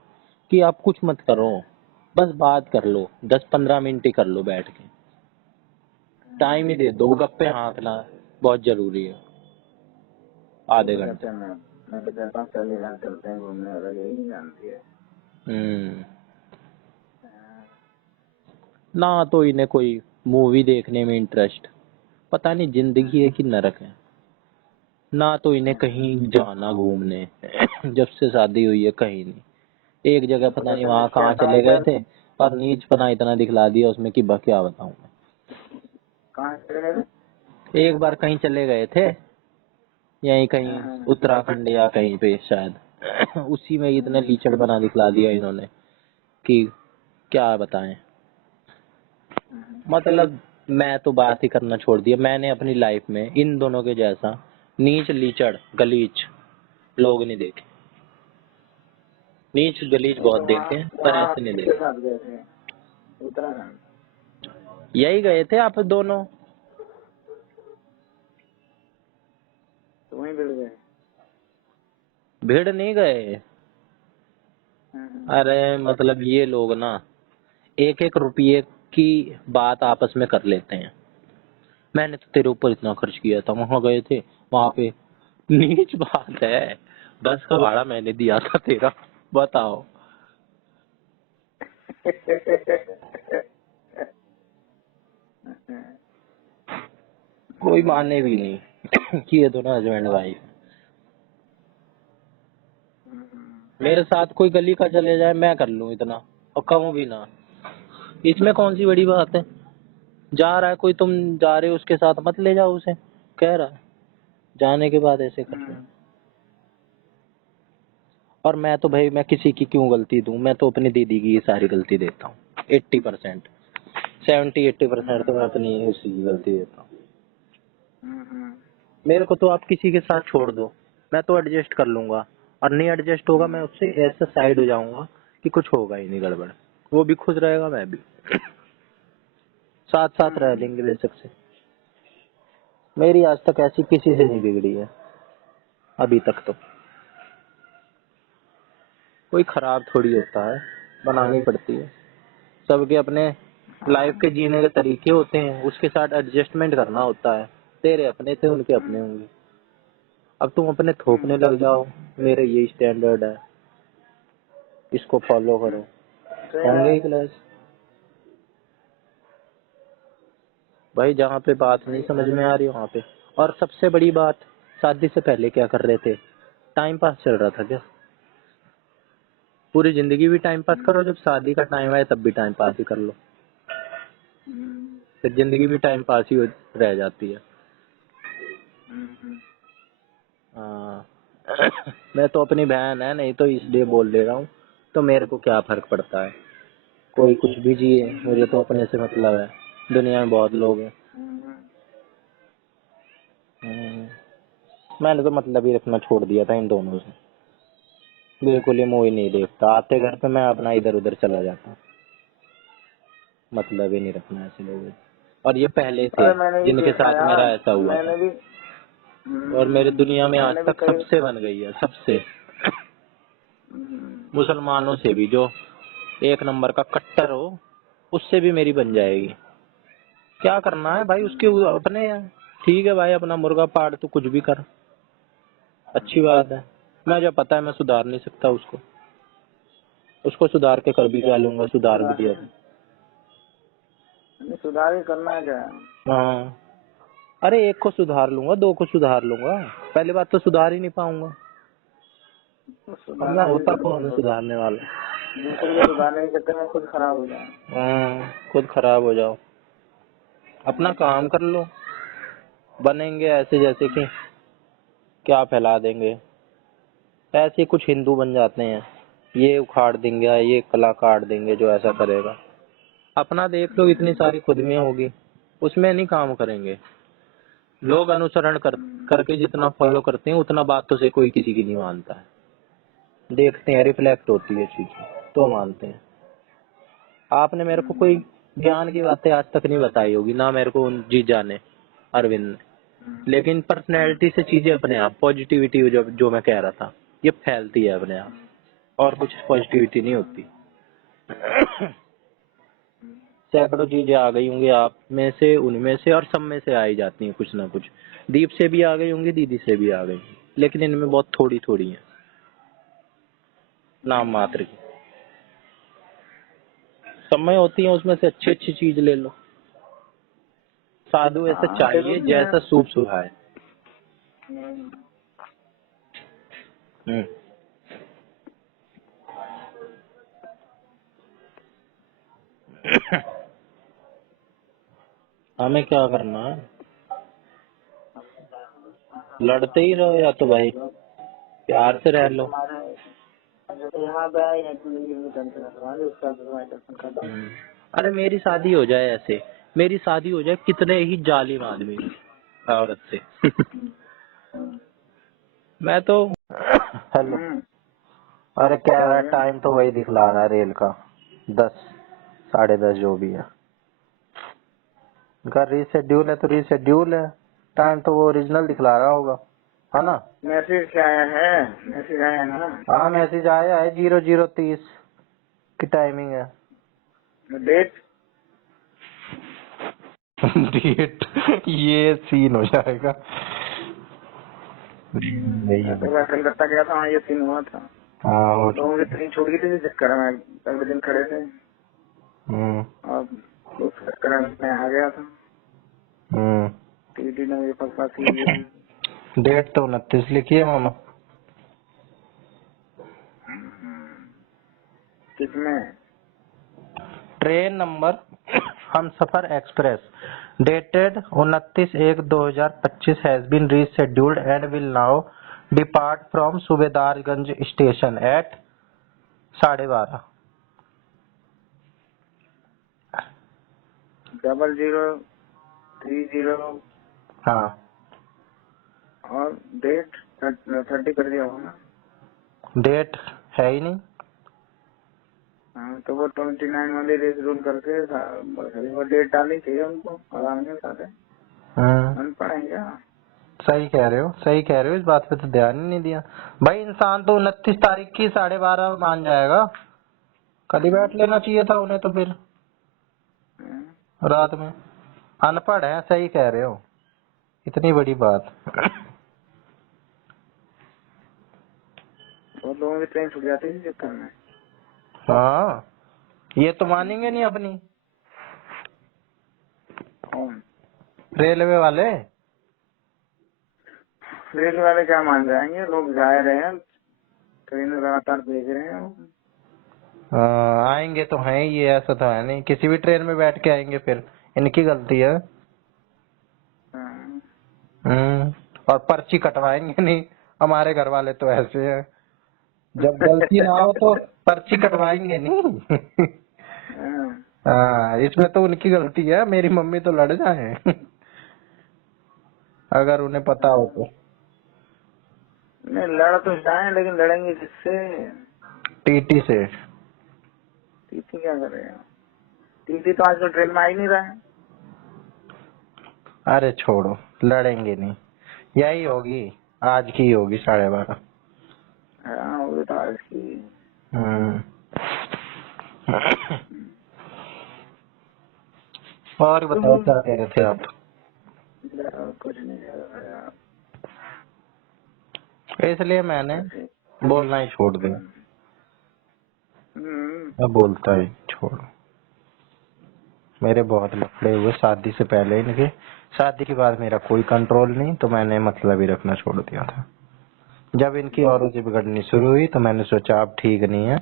कि आप कुछ मत करो, बस बात कर लो, 10-15 मिनट ही कर लो, बैठ के टाइम ही दे दो, गप्पे हाँकना बहुत जरूरी है, आधे घंटे। मैं तो कहता हूँ चले जान चलते हैं घूमने, वाला यही जानती है। ना तो इन्हें कोई मूवी देखने में इंटरेस्ट, पता नहीं जिंदगी है कि नरक है। ना तो इन्हें कहीं जाना घूमने, जब से शादी हुई है कहीं नहीं। एक जगह पता नहीं वहाँ कहाँ चले गए थे और नीचपना इतना दिखला दिया उसमें कि क्या बताऊं मैं। कहाँ चले गए? एक बार कहीं चले गए थे, यहीं कहीं उत्तराखंड या कहीं पे शायद, उसी में इतने लीचड़ बना दिखला दिया इन्होंने कि क्या बताएं। मतलब मैं तो बात ही करना छोड़ दिया। मैंने अपनी लाइफ में इन दोनों के जैसा नीच लीचड़ गलीच लोग नहीं देखे। नीच गलीच बहुत देखे हैं पर ऐसे नहीं देखे। उत्तराखंड यही गए थे आप दोनों, तो वहीं भिड़ गए? भीड़ नहीं गए। अरे मतलब ये लोग ना एक एक रुपये की बात आपस में कर लेते हैं। मैंने तो तेरे ऊपर इतना खर्च किया था, वहां गए थे, वहां पे नीच बात है, बस का भाड़ा मैंने दिया था तेरा, बताओ। कोई माने भी नहीं कि ये दोनों हस्बैंड वाइफ। मेरे साथ कोई गली का चले जाए मैं कर लूं इतना और कहूं भी ना, इसमें कौन सी बड़ी बात है। जा रहा है कोई, तुम जा रहे हो उसके साथ, मत ले जाओ उसे, कह रहा है जाने के बाद ऐसे कर रहे हो। और मैं तो भाई, मैं किसी की क्यों गलती दूं, मैं तो अपनी दीदी की सारी गलती देता हूँ। 80%, 70-80% तो मैं अपनी उसी की गलती देता हूँ। मेरे को तो आप किसी के साथ छोड़ दो, मैं तो एडजस्ट कर लूंगा, और नहीं एडजस्ट होगा मैं उससे ऐसा साइड हो जाऊंगा कि कुछ होगा ही नहीं गड़बड़। वो भी खुश रहेगा, मैं भी, साथ साथ रह लेंगे बेशक से। मेरी आज तक ऐसी किसी से नहीं बिगड़ी है अभी तक। तो कोई खराब थोड़ी होता है, बनानी पड़ती है। सबके अपने लाइफ के जीने के तरीके होते हैं, उसके साथ एडजस्टमेंट करना होता है। तेरे अपने थे, उनके अपने होंगे। अब तुम अपने थोपने लग जाओ, मेरे ये स्टैंडर्ड है, इसको फॉलो करो, होंगे ही क्लैश। भाई जहाँ पे बात नहीं समझ में आ रही वहाँ पे। और सबसे बड़ी बात, शादी से पहले क्या कर रहे थे? टाइम पास चल रहा था क्या? पूरी जिंदगी भी टाइम पास करो, जब शादी का टाइम आए तब भी टाइम पास ही कर लो, फिर जिंदगी भी टाइम पास ही रह जाती है। हाँ। मैं तो अपनी बहन है, नहीं तो इसलिए बोल दे रहा हूँ, तो मेरे को क्या फर्क पड़ता है, कोई कुछ भी जिए, मुझे तो अपने से मतलब है। दुनिया में बहुत लोग हैं। मैंने तो मतलब ही रखना छोड़ दिया था इन दोनों से, बिल्कुल ही मुंह ही नहीं देखता। आते घर पे मैं अपना इधर उधर चला जाता, मतलब ही नहीं रखना ऐसे लोगों से। और ये पहले थे और मैंने भी जिनके देखा साथ यार, मेरा ऐसा हुआ था, मैंने भी और मेरी दुनिया में आज मैंने भी तक कई सबसे बन गई है, सबसे। मुसलमानों से भी, जो एक नंबर का कट्टर हो, उससे भी मेरी बन जाएगी। क्या करना है भाई, उसके अपने हैं। ठीक है भाई, अपना मुर्गा पाड़, तू कुछ भी कर, अच्छी बात है। मुझे पता है मैं सुधार नहीं सकता उसको, उसको सुधार के कर भी क्या लूंगा, सुधार भी दिया सुधार ही करना है क्या? हाँ। अरे एक को सुधार लूंगा, दो को सुधार लूंगा, पहली बात तो सुधार ही नहीं पाऊंगा। अपना होता कौन है सुधारने वाला? दूसरे को सुधारने के चक्कर में खुद खराब हो जाए। हाँ, खुद खराब हो जाओ, अपना काम कर लो। बनेंगे ऐसे जैसे कि क्या फैला देंगे, ऐसे कुछ हिंदू बन जाते हैं, ये उखाड़ देंगे, ये कला काट देंगे जो ऐसा करेगा। अपना देख लो, इतनी सारी खुद में होगी, उसमें नहीं काम करेंगे। लोग अनुसरण करके जितना फॉलो करते हैं, उतना बात तो से कोई किसी की नहीं मानता है। देखते हैं, रिफ्लेक्ट होती है चीजें, तो मानते हैं। आपने मेरे को कोई ज्ञान की बातें आज तक नहीं बताई होगी ना, मेरे को जी जाने अरविंद ने, लेकिन पर्सनैलिटी से चीजें अपने आप, पॉजिटिविटी जो मैं कह रहा था, ये फैलती है अपने आप, और कुछ पॉजिटिविटी नहीं होती। सैकड़ों चीजें आ गई होंगी आप में से, उनमें से, और सब में से आ ही जाती हैं कुछ ना कुछ। दीप से भी आ गई होंगी, दीदी से भी आ गई, लेकिन इनमें बहुत थोड़ी थोड़ी है, नाम मात्र की। समय होती है, उसमें से अच्छी अच्छी चीज ले लो। साधु ऐसा चाहिए जरूरी है। जैसा सूप सुहाए। हम्म। हमें क्या करना है, लड़ते ही रहो, या तो भाई प्यार से रह लो। यहाँ पे आए हैं टेंशन है, उसका टेंशन खत्म। अरे मेरी शादी हो जाए ऐसे, मेरी शादी हो जाए कितने ही जालिम आदमी औरत से। मैं तो हेलो, अरे क्या है, टाइम तो वही दिखला रहा है रेल का, 10, 10:30 जो भी है। अगर रीशेड्यूल है तो रीशेड्यूल है, टाइम तो वो ओरिजिनल दिखला रहा होगा, है ना? मैसेज आया है, मैसेज आया है ना? हाँ मैसेज आया है, 00:30 की टाइमिंग है। डेट डेट ये सीन हो जाएगा। यही है। मैं कलकत्ता गया था, ये सीन हुआ था। हाँ वो लोगों की ट्रेन छूट गई थी, जिस चक्कर में अगले दिन खड़े थे, और उस चक्कर में मैं आ गया था। टीटी ने मुझे फंसी दी। डेट तो 29 लिखी है मामा। किसमें? Train number Humsafar express dated 29/1/2025 has been rescheduled and will now depart from Subedarganj station at 12:30. 0030 हाँ, और डेट 30 कर दिया होगा ना। डेट है ही नहीं। हाँ तो वो 29 वाली रेस रूल करके वो डेट डालनी चाहिए उनको, आराम के साथ अनपढ़ है क्या। सही कह रहे हो, सही कह रहे हो, इस बात पे तो ध्यान ही नहीं दिया भाई। इंसान तो 29 तारीख की 12:30 मान जाएगा, कल ही बैठ लेना चाहिए था उन्हें तो फिर रात में। अनपढ़ है, सही कह रहे हो, इतनी बड़ी बात। बहुत लोगों की ट्रेन छूट जाती है इस चक्कर में। हाँ, ये तो मानेंगे नहीं अपनी, कौन? रेलवे वाले। रेल वाले क्या मान जाएंगे, लोग जा रहे हैं, ट्रेन लगातार भेज रहे हैं। आएंगे तो हैं ही, ये ऐसा तो है नहीं, किसी भी ट्रेन में बैठ के आएंगे, फिर इनकी गलती है। और पर्ची कटवाएंगे नहीं, हमारे घर वाले तो ऐसे हैं, जब गलती ना हो तो पर्ची कटवाएंगे नहीं। इसमें तो उनकी गलती है, मेरी मम्मी तो लड़ जाए अगर उन्हें पता हो तो। नहीं लड़ तो जाए, लेकिन लड़ेंगे किससे? टीटी से। टीटी क्या करेगा? टीटी तो आजकल ट्रेन में आ ही नहीं रहा है। अरे छोड़ो, लड़ेंगे नहीं, यही होगी, आज की होगी 12:30। हाँ वो तो आज की। और बताओ क्या कह रहे थे आप? कुछ नहीं कर रहा, इसलिए मैंने बोलना ही छोड़ दिया। हम्म। मैं बोलता ही छोड़ो, मेरे बहुत लफड़े हुए शादी से पहले इनके, शादी के बाद मेरा कोई कंट्रोल नहीं, तो मैंने मतलब ही रखना छोड़ दिया था। जब इनकी औरों से बिगड़नी शुरू हुई तो मैंने सोचा अब ठीक नहीं है,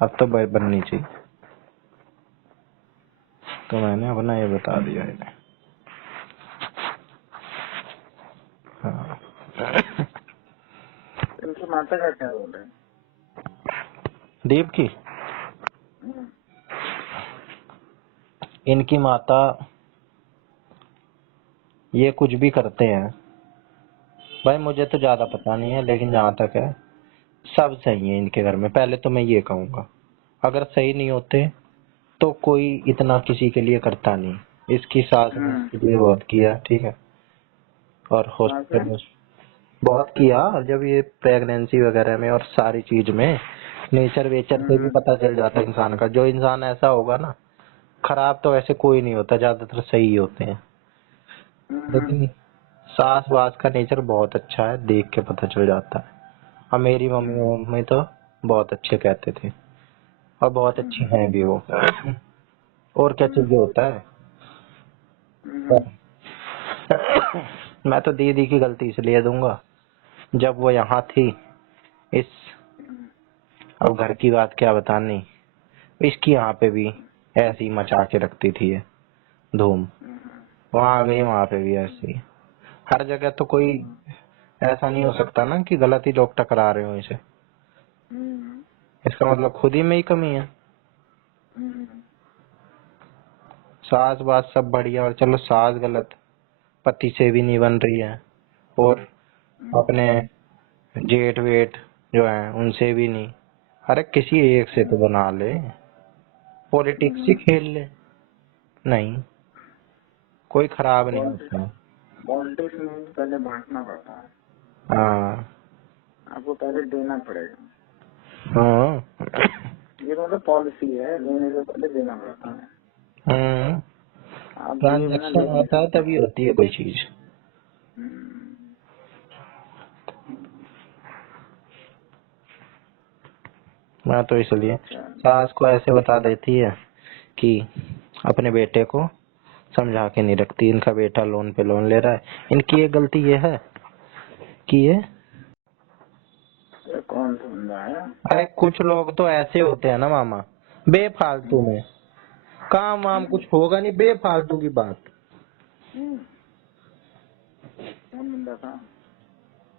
अब तो बननी चाहिए, तो मैंने अपना ये बता दिया इन्हें। हाँ। इनकी माता का क्या रोल है? दीप की, इनकी माता ये कुछ भी करते हैं भाई, मुझे तो ज्यादा पता नहीं है, लेकिन जहाँ तक है सब सही है इनके घर में। पहले तो मैं ये कहूंगा, अगर सही नहीं होते तो कोई इतना किसी के लिए करता नहीं। इसकी सास ने इसके लिए बहुत किया, ठीक है, और हॉस्पिटल में बहुत किया, और जब ये प्रेगनेंसी वगैरह में और सारी चीज में नेचर वेचर से भी पता चल जाता है इंसान का। जो इंसान ऐसा होगा ना, खराब तो ऐसे कोई नहीं होता, ज्यादातर सही ही होते हैं, लेकिन सास वास का नेचर बहुत अच्छा है, देख के पता चल जाता है। और मेरी मम्मी तो बहुत अच्छे कहते थे, और बहुत अच्छी हैं भी वो। और क्या चाहिए होता है। मैं तो दीदी की गलती इसलिए दूंगा, जब वो यहाँ थी, इस, अब घर की बात क्या बतानी, इसकी यहाँ पे भी ऐसी मचा के रखती थी ये धूम, वहाँ आ गई वहाँ पे भी ऐसी। हर जगह तो कोई ऐसा नहीं हो सकता ना कि गलत ही लोग टकरा रहे हो इसे, इसका मतलब खुद ही में ही कमी है। सास बात सब बढ़िया, और चलो सास गलत, पति से भी नहीं बन रही है, और अपने जेठ वेठ जो है उनसे भी नहीं। अरे किसी एक से तो बना ले, पॉलिटिक्स ही खेल ले, नहीं कोई खराब नहीं होता। पॉलिटिक्स में पहले बांटना पड़ता है। हाँ आपको पहले देना पड़ेगा। हाँ, ये मतलब पॉलिसी है, लेने से पहले देना पड़ता है। आप ट्रांजैक्शन होता है तभी होती है कोई चीज। मैं तो इसलिए सास को ऐसे बता देती है कि अपने बेटे को समझा के नहीं रखती, इनका बेटा लोन पे लोन ले रहा है। इनकी एक गलती ये है कि ये कौन समझा है? अरे कुछ लोग तो ऐसे होते हैं ना मामा, बेफालतू में काम वाम कुछ होगा नहीं, बेफालतू की बात। क्या मिल रहा था?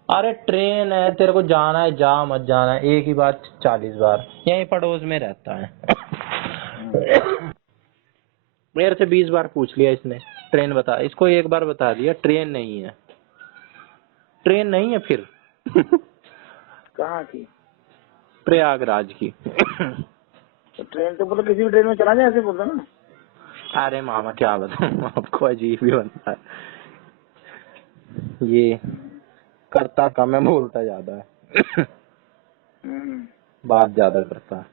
अरे ट्रेन है, तेरे को जाना है जा, मत जाना है, एक ही बात 40 बार। यहीं पड़ोस में रहता है। मेरे से 20 बार पूछ लिया इसने, ट्रेन बता। इसको एक बार बता दिया ट्रेन नहीं है, ट्रेन नहीं है फिर। कहाँ की? प्रयागराज की। तो ट्रेन तो बोलो किसी भी ट्रेन में चला जाए, ऐसे बोलते ना। अरे मामा क्या बताऊं आपको, अजीब ही बनता है ये। करता कम है, बोलता ज्यादा है। हम्म। बात ज्यादा करता है।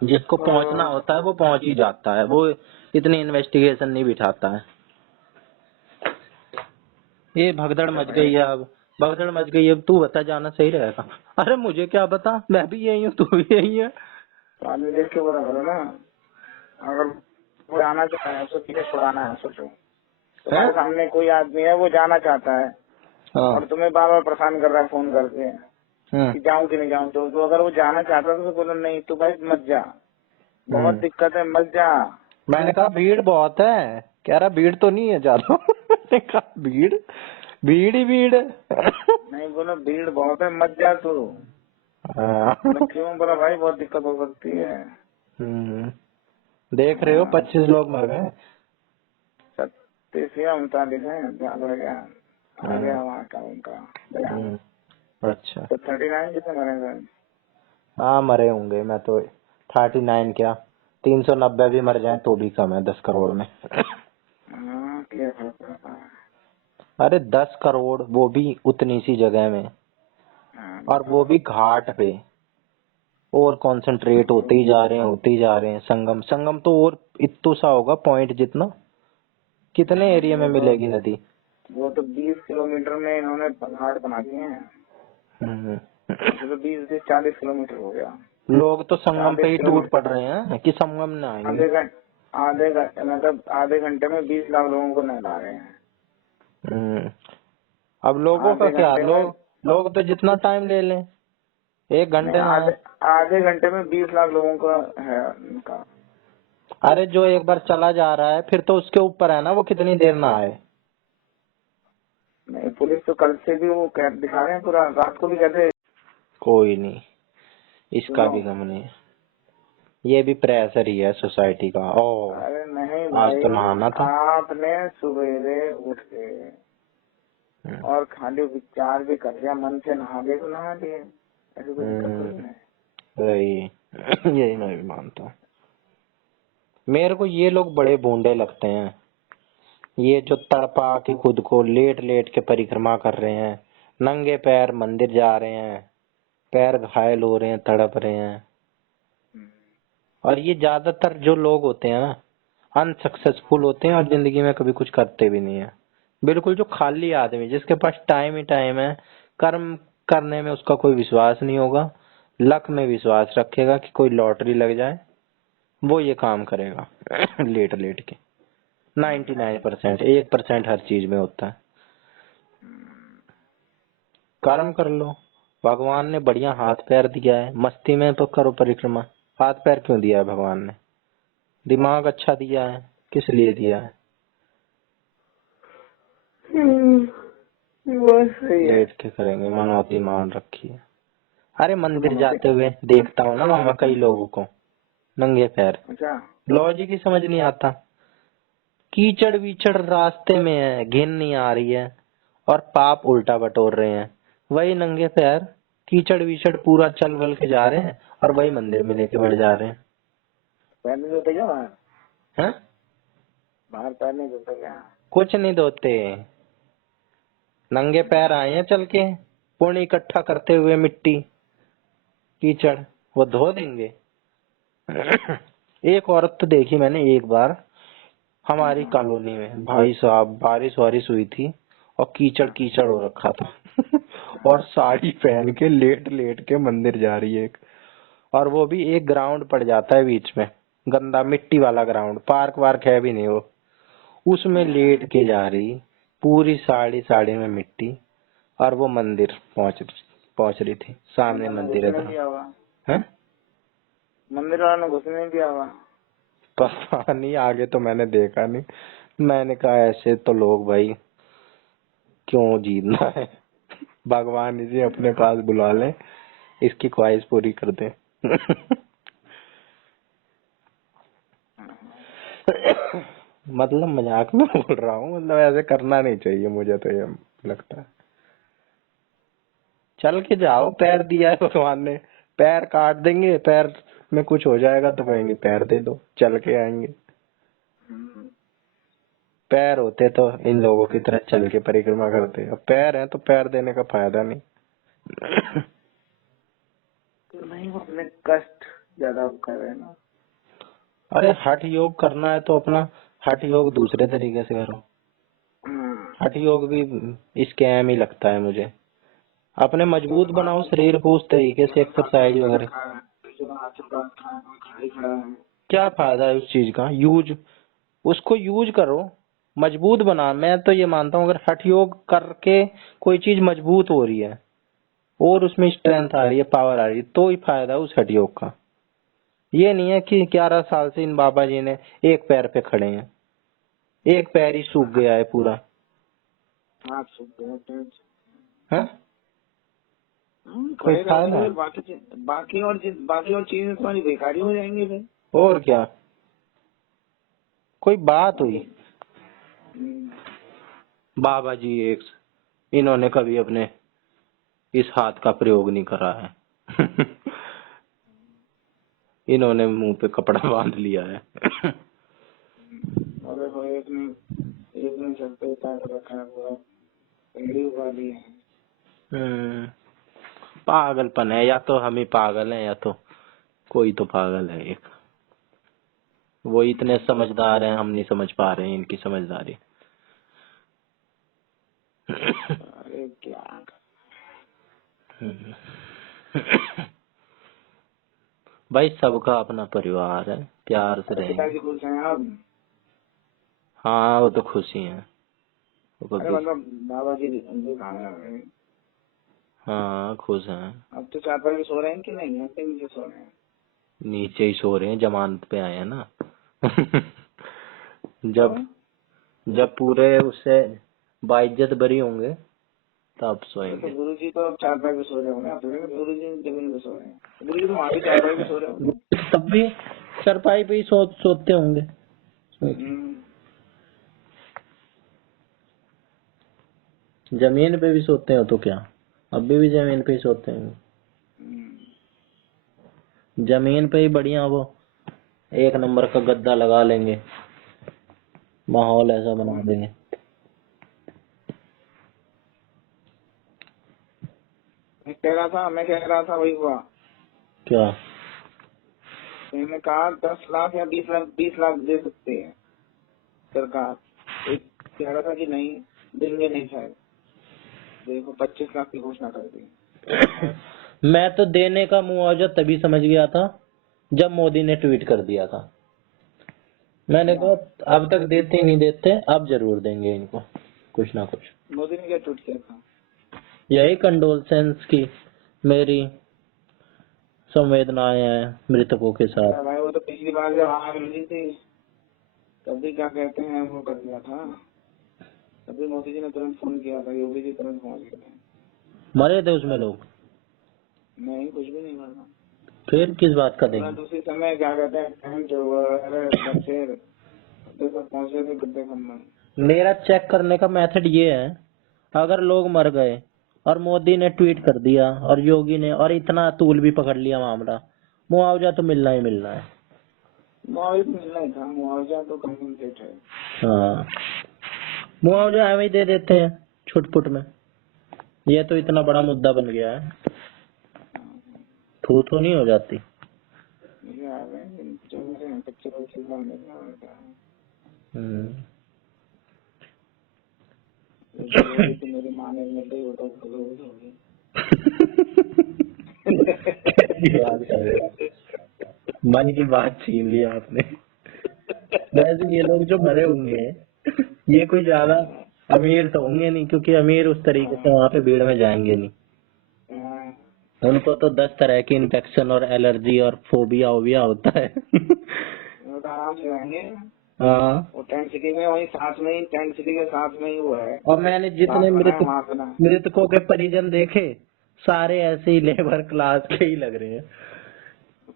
जिसको पहुंचना होता है वो पहुंच ही जाता है, वो इतनी इन्वेस्टिगेशन नहीं बिठाता है। ये भगदड़ मच गई है अब, भगदड़ मच गई है अब। तू बता जाना सही रहेगा। अरे मुझे क्या पता, मैं भी यही हूँ, तू भी यही है। तो आदमी देख के बोला करो ना, अगर वो जाना चाहता है उसको पीछे छुड़ाना है। सोचो तुम्हारे सामने कोई आदमी है, वो जाना चाहता है हाँ। और तुम्हें बार बार परेशान कर रहा है फोन करके हम्म। कि जाऊं कि नहीं जाऊं। तो अगर वो जाना चाहता है तो बोलो नहीं तो भाई मत जा, बहुत दिक्कत है, मत जा। मैंने कहा भीड़ बहुत है, कह रहा भीड़ तो नहीं है ज्यादा। मैंने कहा भीड़, भीड़ ही भीड़ है। नहीं बोलो भीड़ बहुत है, मत जा तू। हाँ। बोला क्यों? बोला भाई बहुत दिक्कत हो सकती है। देख रहे हो 25 लोग मर गए। 36 या 39 है, ध्यान रह गया, आ गया वहाँ का उनका। अच्छा। तो 39 कितने मरे गए? हाँ मरे होंगे, मैं तो 39 क्या 390 भी मर जाए तो भी कम है 10 करोड़ में। हाँ क्या फर्क पड़ता है? अरे 10 करोड़, वो भी उतनी सी जगह में, हाँ, और वो भी घाट पे। और कंसंट्रेट होते ही जा रहे हैं, होते ही जा रहे हैं। संगम, संगम तो और इतना सा होगा पॉइंट जितना, कितने एरिया में मिलेगी नदी। वो तो 20 किलोमीटर में इन्होंने घाट बना दिए हैं। तो 20 से 40 किलोमीटर हो गया। लोग तो संगम पे 40 ही टूट किलोमीटर पड़ रहे हैं कि संगम में आएंगे। आधे घंटे मतलब आधे घंटे में 20 लाख लोगों को नहला रहे हैं। अब लोगों का आधे क्या, घंटे में लोग तो जितना टाइम ले लें, 1 नहीं, घंटे में आए। आधे घंटे में 20 लाख लोगों का है उनका। अरे जो एक बार चला जा रहा है फिर तो उसके ऊपर है ना वो कितनी देर ना आए। नहीं पुलिस तो कल से भी वो दिखा रहे हैं, पूरा रात को भी कहते हैं। कोई नहीं, इसका सुनो, भी गम नहीं है, ये भी प्रेशर ही है सोसाइटी का। ओ अरे नहीं आज तो भाई, नहाना था। आपने सवेरे उठ के और खाली विचार भी कर लिया, मन से नहा लिए तो नहा लिए, ऐसी कोई दिक्कत थोड़ी है। वही यही मैं भी मानता हूँ। मेरे को ये लोग बड़े भोंडे लगते हैं, ये जो तड़पा के खुद को लेट लेट के परिक्रमा कर रहे हैं, नंगे पैर मंदिर जा रहे हैं, पैर घायल हो रहे हैं, तड़प रहे हैं। और ये ज्यादातर जो लोग होते हैं ना, अनसक्सेसफुल होते हैं और जिंदगी में कभी कुछ करते भी नहीं है। बिल्कुल जो खाली आदमी, जिसके पास टाइम ही टाइम है, कर्म करने में उसका कोई विश्वास नहीं होगा, लक में विश्वास रखेगा कि कोई लॉटरी लग जाए, वो ये काम करेगा। लेट लेट के 99%, 1% हर चीज में होता है। कर्म कर लो, भगवान ने बढ़िया हाथ पैर दिया है, मस्ती में तो करो परिक्रमा। हाथ पैर क्यों दिया है भगवान ने? दिमाग अच्छा दिया है, किस लिए दिया है? बस सही है। लेट के करेंगे, मनौती मान रखी है। अरे मंदिर जाते हुए देखता हूँ ना मामा कई लोगों को नंगे पैर, अच्छा, लॉजिक ही समझ नहीं आता। कीचड़ वीचड़ रास्ते में है, घिन नहीं आ रही है, और पाप उल्टा बटोर रहे हैं। वही नंगे पैर कीचड़ वीचड़ पूरा चल बल के जा रहे हैं, और वही मंदिर में लेके बढ़ जा रहे हैं। पैर नहीं धोते क्या बाहर? हैं? बाहर पैर नहीं धोते क्या? कुछ नहीं धोते, नंगे पैर आए हैं चल के, पुण्य इकट्ठा करते हुए मिट्टी कीचड़, वो धो देंगे? एक औरत तो देखी मैंने एक बार हमारी कॉलोनी में, भाई साहब बारिश वारिश हुई थी और कीचड़ कीचड़ हो रखा था। और साड़ी पहन के लेट लेट के मंदिर जा रही है एक, और वो भी एक ग्राउंड पड़ जाता है बीच में, गंदा मिट्टी वाला ग्राउंड, पार्क वार्क है भी नहीं वो, उसमें लेट के जा रही, पूरी साड़ी साड़ी में मिट्टी, और वो मंदिर पहुंच रही थी, सामने मंदिर है नहीं था। किया होगा। हैं? मंदिर वालों ने घुसने नहीं दिया हुआ। पता नहीं, आगे तो मैंने देखा नहीं। मैंने कहा ऐसे तो लोग भाई क्यों जीतना है, भगवान इसे अपने पास बुला ले, इसकी ख्वाहिश पूरी कर दे। मतलब मजाक में बोल रहा हूँ, मतलब ऐसे करना नहीं चाहिए, मुझे तो ये लगता है। चल के जाओ, पैर दिया है भगवान ने, पैर काट देंगे, पैर में कुछ हो जाएगा तो कहेंगे पैर दे दो, चल के आएंगे। पैर होते तो इन लोगों की तरह चल के परिक्रमा करते, अब पैर है तो पैर देने का फायदा नहीं। नहीं, वो अपने कष्ट ज्यादा कर रहे हैं ना। अरे हठ योग करना है तो अपना हठ योग दूसरे तरीके से करो। हठ योग भी स्कैम ही लगता है मुझे। अपने मजबूत बनाओ शरीर को उस तरीके से, एक्सरसाइज वगैरह। क्या फायदा है उस चीज का? उसको यूज करो, मजबूत बना। मैं तो ये मानता हूँ अगर हठ योग करके कोई चीज मजबूत हो रही है और उसमें स्ट्रेंथ आ रही है, पावर आ रही है, तो ही फायदा है उस हठ योग का। ये नहीं है कि 11 साल से इन बाबा जी ने एक पैर पे खड़े हैं, एक पैर ही सूख गया है पूरा। है कोई फायदा? बाकी और चीजें तुम्हारी बेकारी हो जाएंगी फिर। और क्या, कोई बात हुई? बाबा जी इन्होंने कभी अपने इस हाथ का प्रयोग नहीं करा है। इन्होंने मुंह पे कपड़ा बांध लिया है। एक ने सर पे उतार रखा है, पूरा पेड़ी उगा ली है। पागलपन है, या तो हम ही पागल हैं या तो कोई तो पागल है एक। वो इतने समझदार हैं, हम नहीं समझ पा रहे हैं इनकी समझदारी। अरे क्या भाई सबका अपना परिवार है, प्यार से रहेंगे। खुश हैं आप? हाँ वो तो खुश ही है। अरे मतलब बाबा जी हाँ खुश हैं। अब तो चार पाँच सो रहे हैं कि नहीं? नीचे सो रहे हैं? नीचे ही सो रहे हैं, जमानत पे आए हैं ना। जब पूरे उससे बाइज्जत बरी होंगे तब सोएंगे। तो गुरु जी तो चार पाँच पे सो रहे होंगे, आप गुरु जी जमीन पे सो रहे हैं। गुरु जी तो वहाँ भी चार पाँच पे सो रहे होंगे। तब भी चरपाई पे ही सोते होंगे। जमीन पे भी सोते हो तो क्या, अभी भी जमीन पे ही सोते हैं। जमीन पे ही बढ़िया वो एक नंबर का गद्दा लगा लेंगे, माहौल ऐसा बना देंगे। मैं कह रहा था वही हुआ क्या? मैंने कहा 10 लाख या 20 लाख दे सकते हैं सरकार। एक कह रहा था कि नहीं देंगे नहीं शायद, देखो 25 लाख की घोषणा कर दी। मैं तो देने का मुआवजा तभी समझ गया था जब मोदी ने ट्वीट कर दिया था। मैंने कहा अब तक देते नहीं देते, अब जरूर देंगे इनको कुछ ना कुछ। मोदी ने क्या ट्वीट किया था? यही कंडोलेंस की मेरी संवेदनाएं हैं मृतकों के साथ। भाई वो तो पिछली बार जब आग लगी थी तभी क्या कहते हैं वो कर दिया था, तभी मोदी जी ने तुरंत फोन किया था, योगी जी तुरंत पहुंच गए थे। मरे थे उसमें लोग? नहीं कुछ भी नहीं मरना। फिर किस बात का देंगे? दूसरे समय क्या कहते हैं जो बच्चे पहुंचे थे गड्ढे खम्मा। मेरा चेक करने का मेथड ये है, अगर लोग मर गए और मोदी ने ट्वीट कर दिया और योगी ने और इतना तूल भी पकड़ लिया मामला, मुआवजा तो मिलना ही मिलना है। मुआवजा मिलना ही था, मुआवजा तो कम्पनसेट है। हाँ मुआवजा हमें ही दे देते हैं छुटपुट में। ये तो इतना बड़ा मुद्दा बन गया है, थू तो नहीं हो जाती। मेरी माँ ने मिल गई वो तो होगी। मन की बात छीन ली आपने। वैसे ये लोग जो मरे होंगे ये कोई ज्यादा अमीर तो होंगे नहीं, क्योंकि अमीर उस तरीके से वहाँ पे भीड़ में जाएंगे नहीं। उनको तो 10 तरह की इन्फेक्शन और एलर्जी और फोबिया ओबिया होता है। वो तो आराम से रहेंगे। हाँ। वो टेंट सिटी में वही साथ में ही, टेंट सिटी के साथ में ही वो है, और मैंने जितने साथ बना है वहाँ पे ना। मृतकों के परिजन देखे, सारे ऐसे ही लेबर क्लास के ही लग रहे हैं।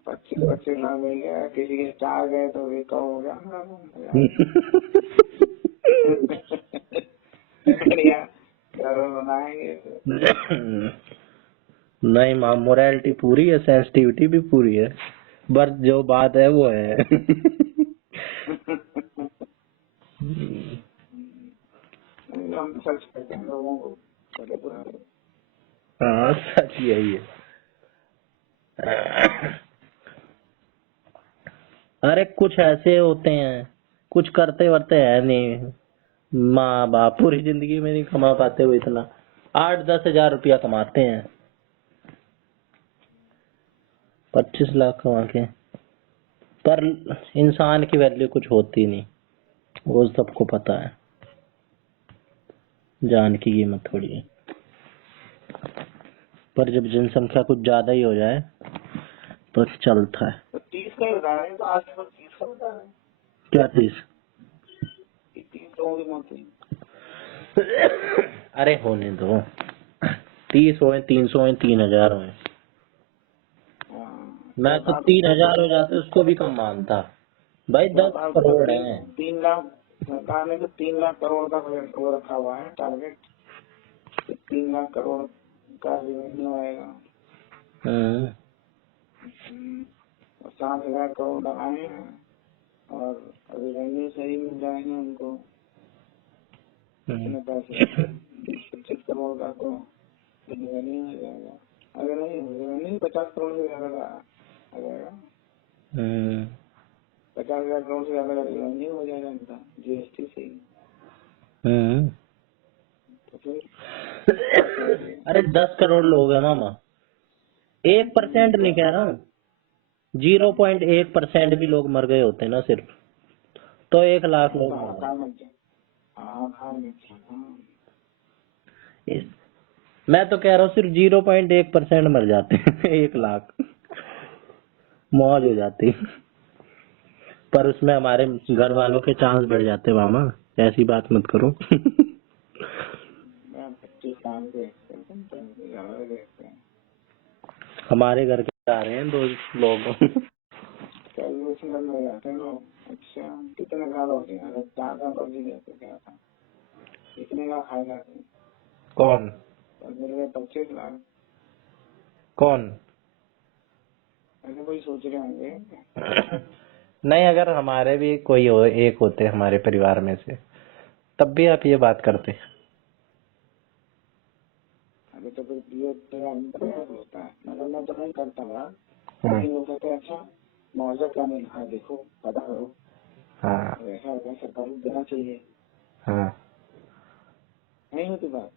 25 लाख मिल गया, किसी के 4 गए तो भी कम हो गया। बढ़िया घर बनाएंगे। नहीं माँ, मोरालिटी पूरी है, सेंसिटिविटी भी पूरी है, बस जो बात है वो है। हम सर्च करते हैं लोगों को, बड़े पुराने। हाँ सच यही है। अरे कुछ ऐसे होते हैं, कुछ करते वर्ते है नहीं, माँ बाप पूरी जिंदगी में नहीं कमा पाते वो इतना, 8-10 हजार रुपया कमाते हैं, 25 लाख कमा के, पर इंसान की वैल्यू कुछ होती नहीं, वो सबको पता है, जान की कीमत थोड़ी है। पर जब जनसंख्या कुछ ज्यादा ही हो जाए तो चलता है। तो 30 का ही बता रहे हैं, तो आज तक 30 का बता रहे हैं। क्या 30? 30 लोगों की मौत हुई। अरे होने दो, 30 हो 300 हो 3000 हो, मैं तो 3000 हो जाते उसको भी कम मानता भाई, 10 करोड़ है। 3 लाख सरकार ने तो 3 लाख करोड़ का बजट वो रखा हुआ है टारगेट, 3 लाख करोड़ का रेवेन्यू आएगा। 7,000 करोड़ लगाए हैं और रेवेन्यू से ही मिल जाएंगे उनको इतने पैसे। 25 करोड़ का तो रेवेन्यू आ जाएगा, अगर नहीं रेवेन्यू 50 करोड़ से ज्यादा आ जाएगा। 50,000 करोड़ से ज्यादा रेवेन्यू हो जाएगा इनका जीएसटी से ही। तो फिर अरे 10 करोड़ लोग है मामा, 1% नहीं कह रहा हूँ, 0.1% भी लोग मर गए होते ना सिर्फ, तो 1 लाख लोग मैं तो कह रहा हूँ सिर्फ 0.1% मर जाते हैं, 1 लाख मौज हो जाती, पर उसमें हमारे घर वालों के चांस बढ़ जाते मामा, ऐसी बात मत करो। 25 साल के देखते हैं हमारे घर के आ रहे हैं 2 लोग। में जाते हैं लोग। अच्छा कितने साल हो गए? 4 साल पबजी खेलते क्या था, कितने का खाएगा? कौन? मेरे 25 लाख। कौन? ऐसे कोई सोच रहे होंगे। नहीं, अगर हमारे भी कोई हो, एक होते हमारे परिवार में से, तब भी आप ये बात करते। अभी तो फिर ये तेरा होता है, मतलब मैं तो नहीं करता था, लेकिन वो कहते हैं अच्छा मुआवजा क्या मिल रहा है देखो पता करो। हाँ ऐसा सरकार को देना चाहिए। हाँ नहीं होती बात।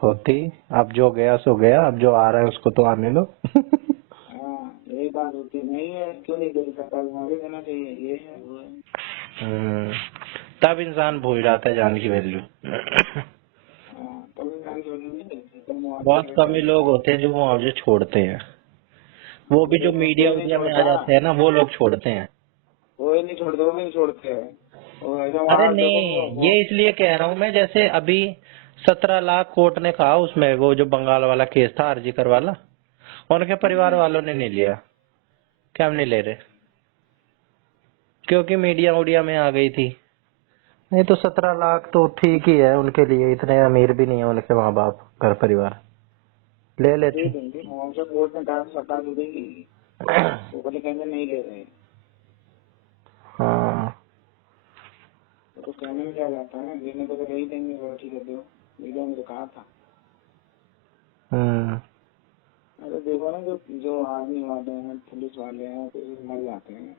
होती, अब जो गया सो गया, अब जो आ रहा है उसको तो आने लो। हाँ यही बात होती नहीं है, क्यों नहीं देगी सरकार को मुआवजा देना चाहिए, ये है वो है। तब इंसान भूल जाता है जान की वैल्यू। बहुत कम ही लोग होते हैं जो मुआवजे छोड़ते हैं, वो भी जो मीडिया में आ जाते हैं ना, वो लोग छोड़ते हैं। वो नहीं छोड़ते, वो नहीं छोड़ते हैं। अरे नहीं, ये इसलिए कह रहा हूँ मैं, जैसे अभी 17 लाख कोर्ट ने कहा उसमें, वो जो बंगाल वाला केस था आरजीकर वाला, उनके परिवार वालों ने नहीं लिया। क्या हम नहीं ले रहे? क्योंकि मीडिया उडिया में आ गई थी। नहीं तो 17 लाख तो ठीक ही है उनके लिए, इतने अमीर भी नहीं है उनके माँ बाप, घर परिवार ले लेते। कोर्ट ने कहा सरकार को देगी, वो बोले कहेंगे नहीं ले रहे। हाँ तो कहने में क्या जाता है, लेने को तो नहीं देंगे, ठीक है दो, मीडिया में तो कहा था। अरे देखो ना, जो आर्मी वाले हैं, पुलिस वाले हैं, तो मर जाते हैं।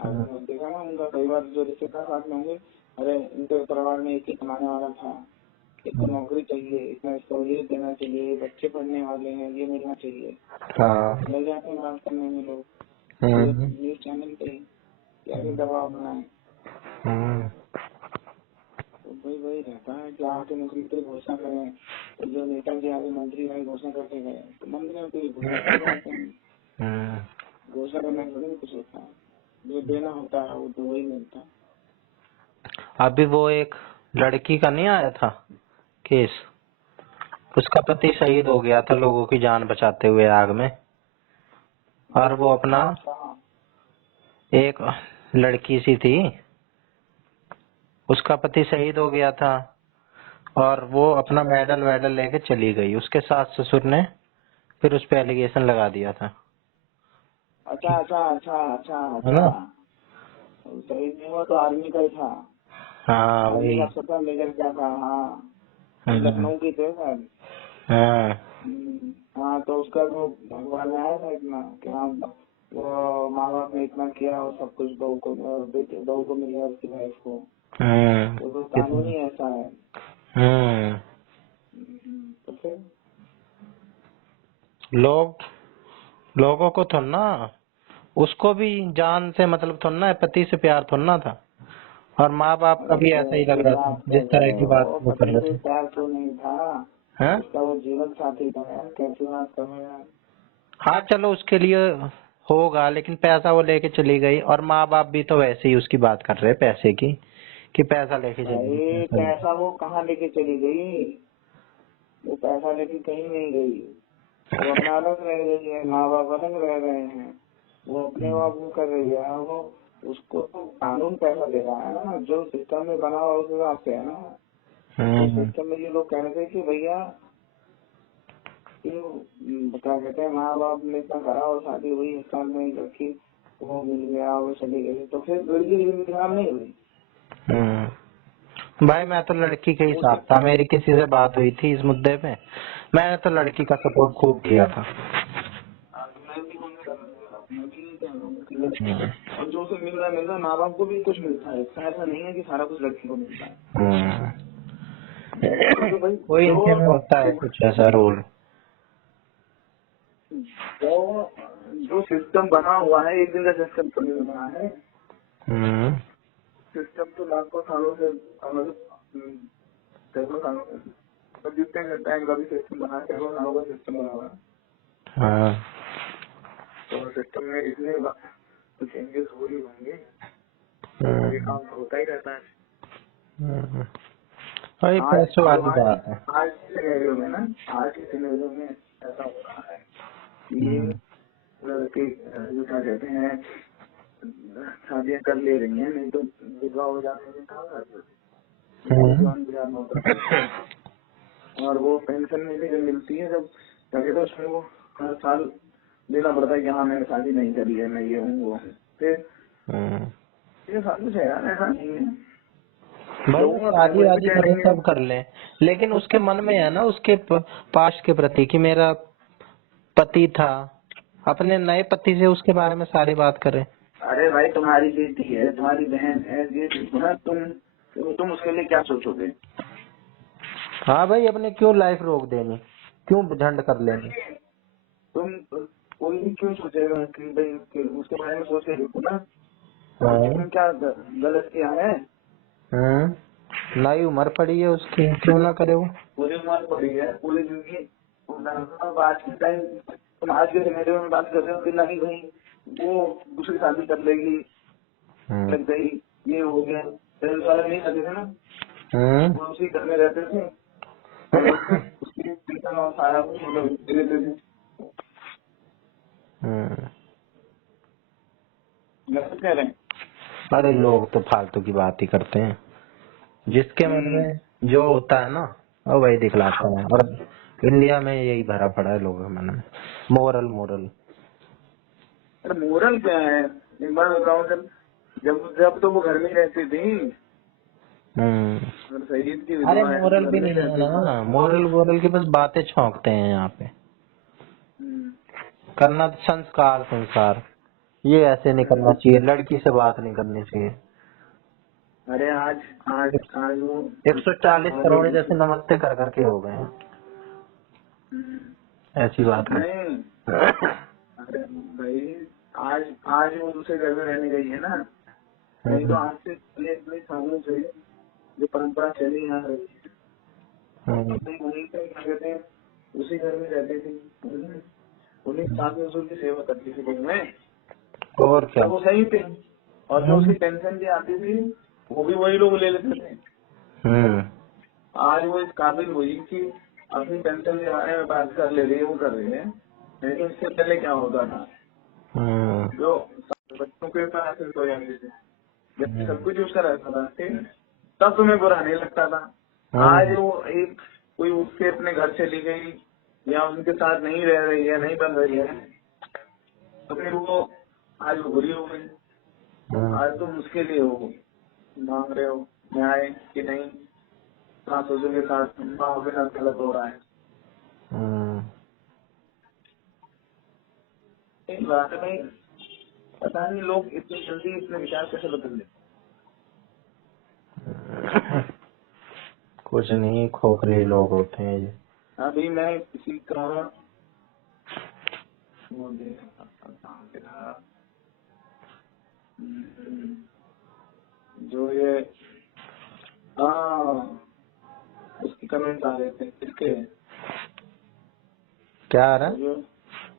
आपने देखा ना उनका कई बार जो रिश्तेदार साथ में होंगे, अरे इनके परिवार में एक ही कमाने वाला था, इसको नौकरी चाहिए, इतना इसको ये देना चाहिए, बच्चे पढ़ने वाले हैं, ये मिलना चाहिए। मिल जाते हैं बात करने में लोग, न्यूज चैनल पे क्या दबाव बनाए, वही वही रहता है कि आके नौकरी पे घोषणा करें, तो जो नेता जी आगे मंत्री आए घोषणा करके गए, तो मंत्री में कोई घोषणा कर जाते हैं। घोषणा करने में थोड़ी कुछ होता है, जो देना होता है वो तो वही मिलता है। अभी वो एक लड़की का नहीं आया था केस, उसका पति शहीद हो गया था लोगों की जान बचाते हुए आग में, और वो अपना एक लड़की सी थी, उसका पति शहीद हो गया था और वो अपना मेडल वेडल लेके चली गई, उसके सास ससुर ने फिर उस पे एलिगेशन लगा दिया था। अच्छा अच्छा अच्छा अच्छा है ना? अच्छा, शहीद नहीं हुआ तो आर्मी का ही था। हाँ आर्मी वही। का अफसर था, मेजर क्या था। हाँ, लखनऊ की थे सर। हाँ हाँ, तो उसका तो भगवान आया था इतना कि हाँ, वो माँ बाप ने इतना किया और सब कुछ बहू को मिल गया, उसकी वाइफ को। वो तो कानून ही ऐसा है। तो फिर लोगों को थोड़ा ना, उसको भी जान से मतलब थोड़ा ना, पति से प्यार थोड़ा ना था, और माँ बाप का भी ऐसा ही लग रहा था जिस तरह की बात वो कर पति रहे से थे। प्यार तो नहीं था, हैं? उसका वो जीवन साथी था यार, कैसी बात कर रहे हैं। हाँ चलो उसके लिए होगा, लेकिन पैसा वो लेके चली गई, और माँ बाप भी तो वैसे ही उसकी बात कर रहे हैं पैसे की, कि पैसा लेके चली गई, भाई पैसा लेके। पैसा वो कहाँ लेके चली गई, वो पैसा लेके कहीं नहीं गई, वो अपना अलग रह गई है, माँ बाप अलग रह रहे हैं, वो अपने आप वो कर रही है। वो उसको तो कानून पैसा दे रहा है ना, जो सिस्टम में बना हुआ उस हिसाब से है ना। तो सिस्टम में ये लोग कह रहे थे कि भैया क्या कहते हैं, माँ बाप ने इतना करा और शादी हुई, इस साल में एक लड़की वो मिल गया, वो चली गई, तो फिर लड़की खराब नहीं हुई। भाई मैं तो लड़की के ही साथ था, मेरी किसी से बात हुई थी इस मुद्दे पे, मैंने तो लड़की का सपोर्ट खूब किया था। और जो उसे मिल रहा है, माँ बाप को भी कुछ मिलता है, ऐसा नहीं है कि सारा कुछ लड़की को मिलता है। तो भाई कोई इनके में होता है कुछ ऐसा रोल। जो सिस्टम बना हुआ है, एक दिन का सिस्टम तो नहीं बना है। सिस्टम तो लाखों सालों से, सैकड़ों सालों से, और जितने टाइम का भी सिस्टम बना है, सैकड़ों सालों का सिस्टम बना हुआ है। तो सिस्टम में इसलिए तो चेंजेस हो ही होंगे, ये काम तो होता ही रहता है। भाई पैसों वाली बात है। आज के सिनेरियो में ना, आज के सिनेरियो में ऐसा हो रहा है कि लड़के जो क्या कहते हैं, शादियां कर ले रही हैं, नहीं तो विधवा हो जाते हैं, कहाँ और वो पेंशन में भी जो मिलती है, जब कहते तो उसमें वो हर साल देना पड़ता है कि हाँ मैंने शादी नहीं करी है, मैं ये हूँ वो। फिर ये सब कुछ है यार, ऐसा नहीं है। भाई शादी वादी करे सब कर ले, लेकिन उसके मन में है ना, उसके पास्ट के प्रति कि मेरा पति था, अपने नए पति से उसके बारे में सारी बात करे। अरे भाई तुम्हारी बेटी है, तुम्हारी बहन है, ये ना तुम उसके लिए क्या सोचोगे? हाँ भाई, अपने क्यों लाइफ रोक देनी, क्यों झंड कर लेनी? तुम कोई भी क्यों सोचेगा कि भाई उसके बारे में सोच के देखो ना, तुम क्या गलत किया है? नई उम्र पड़ी है उसकी, क्यों ना करे वो? पूरी उम्र पड़ी है, पूरी जिंदगी। आज के टाइम तुम आज के सिनेरियो में बात कर रहे हो कि नहीं भाई वो दूसरी शादी कर लेगी, लग गई, ये हो गया, पहले वाले नहीं करते थे ना, वो उसी करने रहते थे, उसकी टीचर और सारा कुछ देते थे। गलत कह रहे हैं। अरे लोग तो फालतू की बात ही करते हैं, जिसके मन में जो होता है ना वो वही दिखलाता है, और इंडिया में यही भरा पड़ा है लोगों के मन में, मोरल मोरल। अरे मोरल क्या है, एक बार बताओ, जब तो वो घर में रहती थी, शहीद की अरे मोरल भी नहीं है ना, मोरल वोरल की बस बातें छौंकते हैं यहाँ पे। करना तो संस्कार संस्कार, ये ऐसे नहीं करना चाहिए, लड़की से बात नहीं करनी चाहिए। अरे आज आज आज वो 140 करोड़ जैसे नमस्ते कर करके हो गए हैं, ऐसी बात है। अरे भाई आज आज वो दूसरे घर में रहने गई है ना, नहीं तो आज से इतने सालों से जो परंपरा चली आ रही है, हम्म, वहीं पे क्या कहते हैं, उसी घर में रहते थे, उन्हीं सास ससुर की सेवा करती थी बहू में, और क्या। तो वो सही थे। और जो उसकी पेंशन भी आती थी वो भी वही लोग ले लेते थे। हम्म, आज वो इस काबिल हुई कि अपनी पेंशन के बारे में बात कर ले रही है, वो कर रही है, लेकिन इससे पहले क्या होता था, जो बच्चों के पास हो जाते थे, जब सब कुछ उसका रहता था, ठीक है, तब तुम्हें बुरा नहीं लगता था। आज वो एक कोई उसके अपने घर चली गई या उनके साथ नहीं रह रही है, नहीं बन रही है, तो फिर वो आज वो बुरी हो गई। आज तुम उसके लिए हो मांग रहे हो न्याय कि नहीं, सास ससुर के साथ माँ के साथ गलत हो रहा है। एक बात में पता नहीं लोग इतनी जल्दी इतने विचार कैसे बदल लेते। कुछ नहीं, खोखले लोग होते हैं ये। अभी मैं किसी का वो जो ये हाँ उसकी कमेंट आ रहे थे किसके, क्या आ रहा है? जो